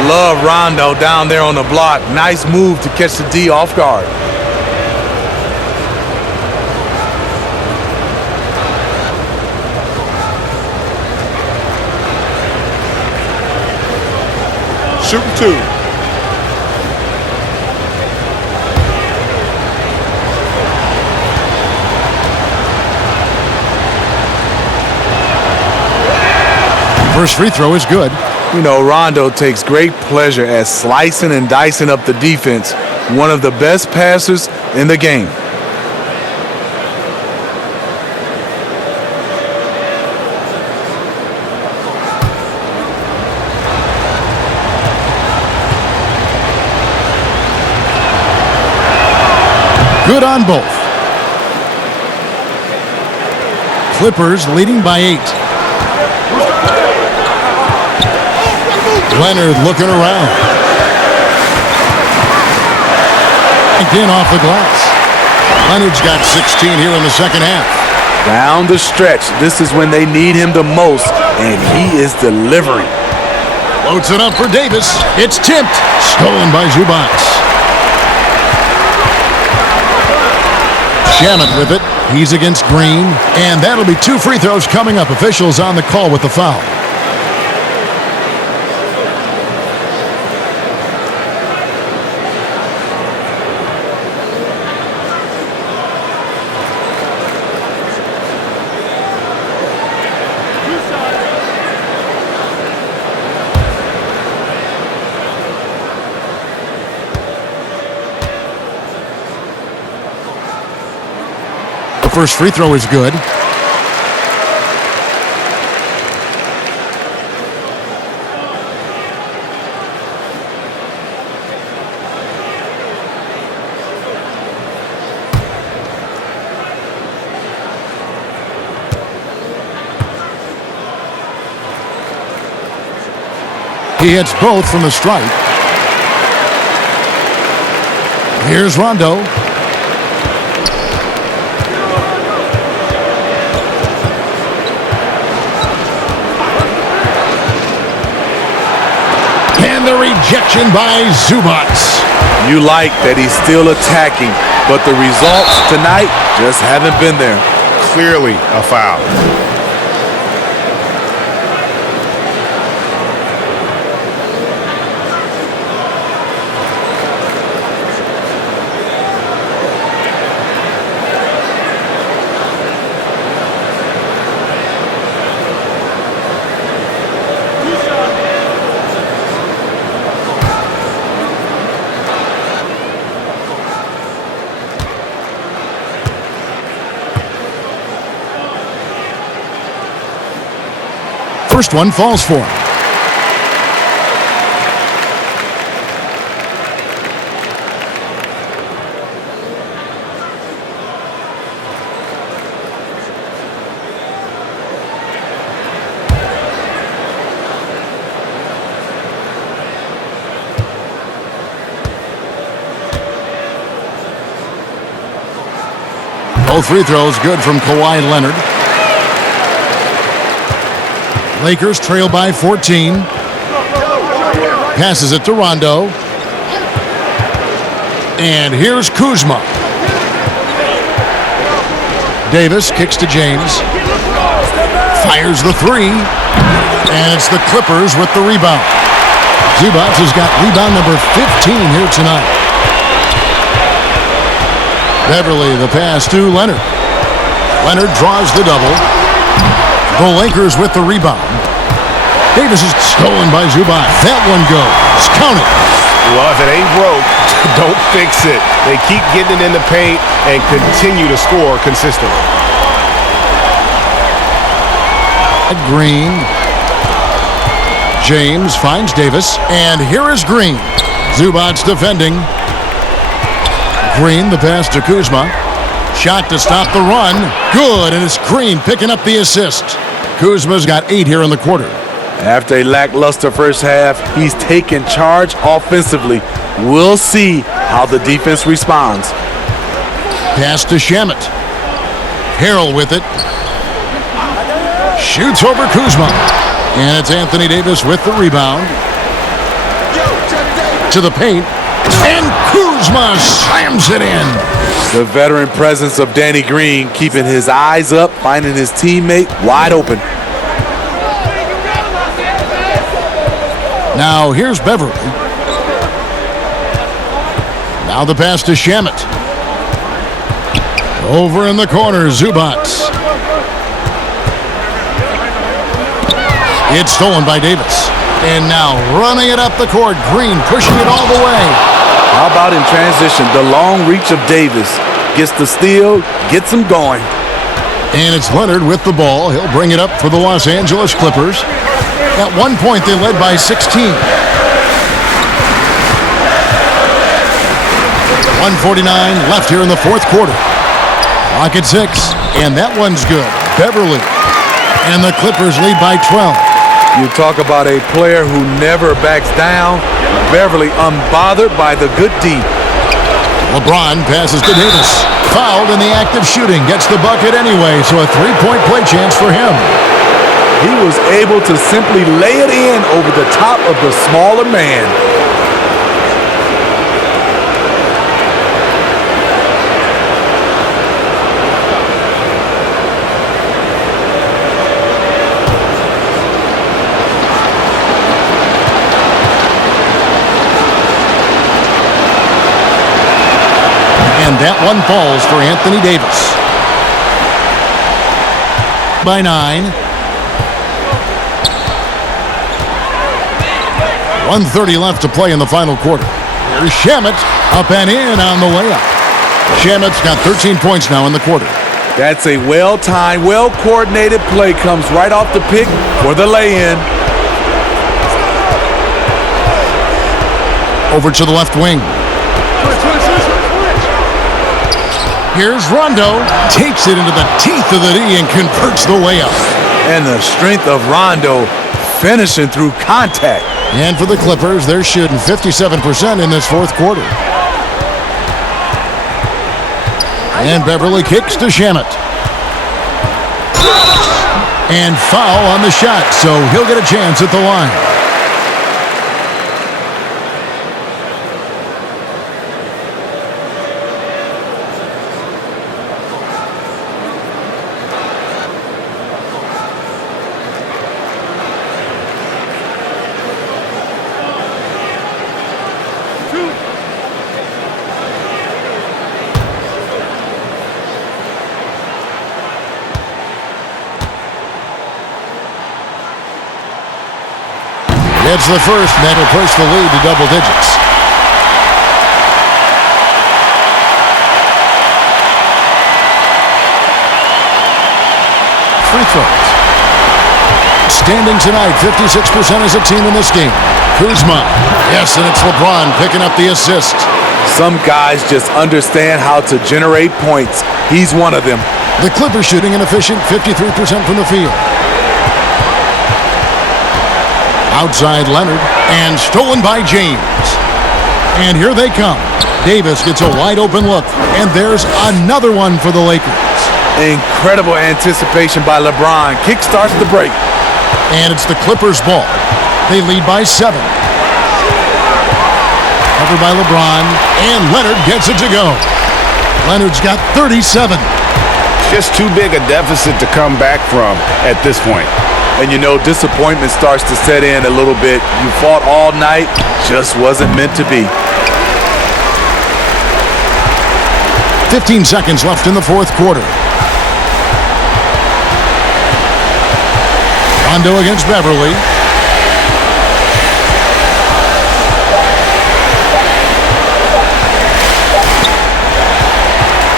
Love Rondo down there on the block. Nice move to catch the D off guard. Shooting 2. First free throw is good. You know, Rondo takes great pleasure at slicing and dicing up the defense. One of the best passers in the game. Good on both. Clippers leading by 8. Leonard looking around. Again off the glass. Leonard's got 16 here in the second half. Down the stretch, this is when they need him the most, and he is delivering. Loads it up for Davis. It's tipped. Stolen by Zubac. Shamet with it. He's against Green. And that'll be 2 free throws coming up. Officials on the call with the foul. First free throw is good. He hits both from the stripe. Here's Rondo. The rejection by Zubac. You like that he's still attacking, but the results tonight just haven't been there. Clearly a foul. First one falls for him. Both free throws good from Kawhi Leonard. Lakers trail by 14. Passes it to Rondo. And here's Kuzma. Davis kicks to James. Fires the three. And it's the Clippers with the rebound. Zubac has got rebound number 15 here tonight. Beverly, the pass to Leonard. Leonard draws the double. The Lakers with the rebound. Davis is stolen by Zubac. That one goes. Count it. Well, if it ain't broke, don't fix it. They keep getting it in the paint and continue to score consistently. Green. James finds Davis. And here is Green. Zubac defending. Green, the pass to Kuzma. Shot to stop the run. Good, and it's Green picking up the assist. Kuzma's got 8 here in the quarter. After a lackluster first half, he's taken charge offensively. We'll see how the defense responds. Pass to Shamet. Harrell with it. Shoots over Kuzma. And it's Anthony Davis with the rebound. To the paint. And Kuzma slams it in. The veteran presence of Danny Green keeping his eyes up, finding his teammate wide open. Now here's Beverly. Now the pass to Shamet. Over in the corner, Zubac. It's stolen by Davis. And now running it up the court, Green pushing it all the way. How about in transition, the long reach of Davis gets the steal, gets him going. And it's Leonard with the ball. He'll bring it up for the Los Angeles Clippers. At one point, they led by 16. 1:49 left here in the fourth quarter. Clock at 6, and that one's good. Beverly. And the Clippers lead by 12. You talk about a player who never backs down. Beverly unbothered by the good deed. LeBron passes to Davis. Fouled in the act of shooting. Gets the bucket anyway, so a three-point play chance for him. He was able to simply lay it in over the top of the smaller man. And that one falls for Anthony Davis. By 9. 1:30 left to play in the final quarter. Here's Shamet up and in on the layup. Shamet's got 13 points now in the quarter. That's a well-timed, well-coordinated play. Comes right off the pick for the lay-in. Over to the left wing. Here's Rondo. Takes it into the teeth of the D and converts the layup. And the strength of Rondo finishing through contact. And for the Clippers, they're shooting 57% in this fourth quarter. And Beverly kicks to Shamet. And foul on the shot, so he'll get a chance at the line. It's the first, and that'll push the lead to double digits. Free throws. outstanding tonight. 56% as a team in this game. Kuzma. Yes, and it's LeBron picking up the assist. Some guys just understand how to generate points. He's one of them. The Clippers shooting an efficient 53% from the field. Outside Leonard, and stolen by James. And here they come. Davis gets a wide open look, and there's another one for the Lakers. Incredible anticipation by LeBron. Kick starts the break. And it's the Clippers' ball. They lead by 7. Covered by LeBron, and Leonard gets it to go. Leonard's got 37. Just too big a deficit to come back from at this point. And you know, disappointment starts to set in a little bit. You fought all night, just wasn't meant to be. 15 seconds left in the fourth quarter. Rondo against Beverly.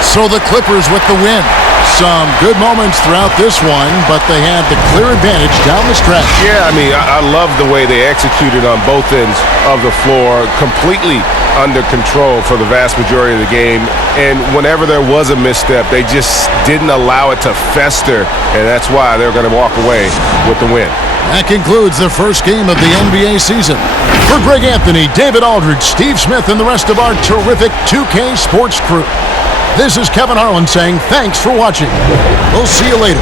So the Clippers with the win. Some good moments throughout this one, but they had the clear advantage down the stretch. Yeah, I mean, I love the way they executed on both ends of the floor, completely under control for the vast majority of the game. And whenever there was a misstep, they just didn't allow it to fester, and that's why they're going to walk away with the win. That concludes the first game of the NBA season. For Greg Anthony, David Aldridge, Steve Smith, and the rest of our terrific 2K Sports crew, this is Kevin Harlan saying thanks for watching. We'll see you later.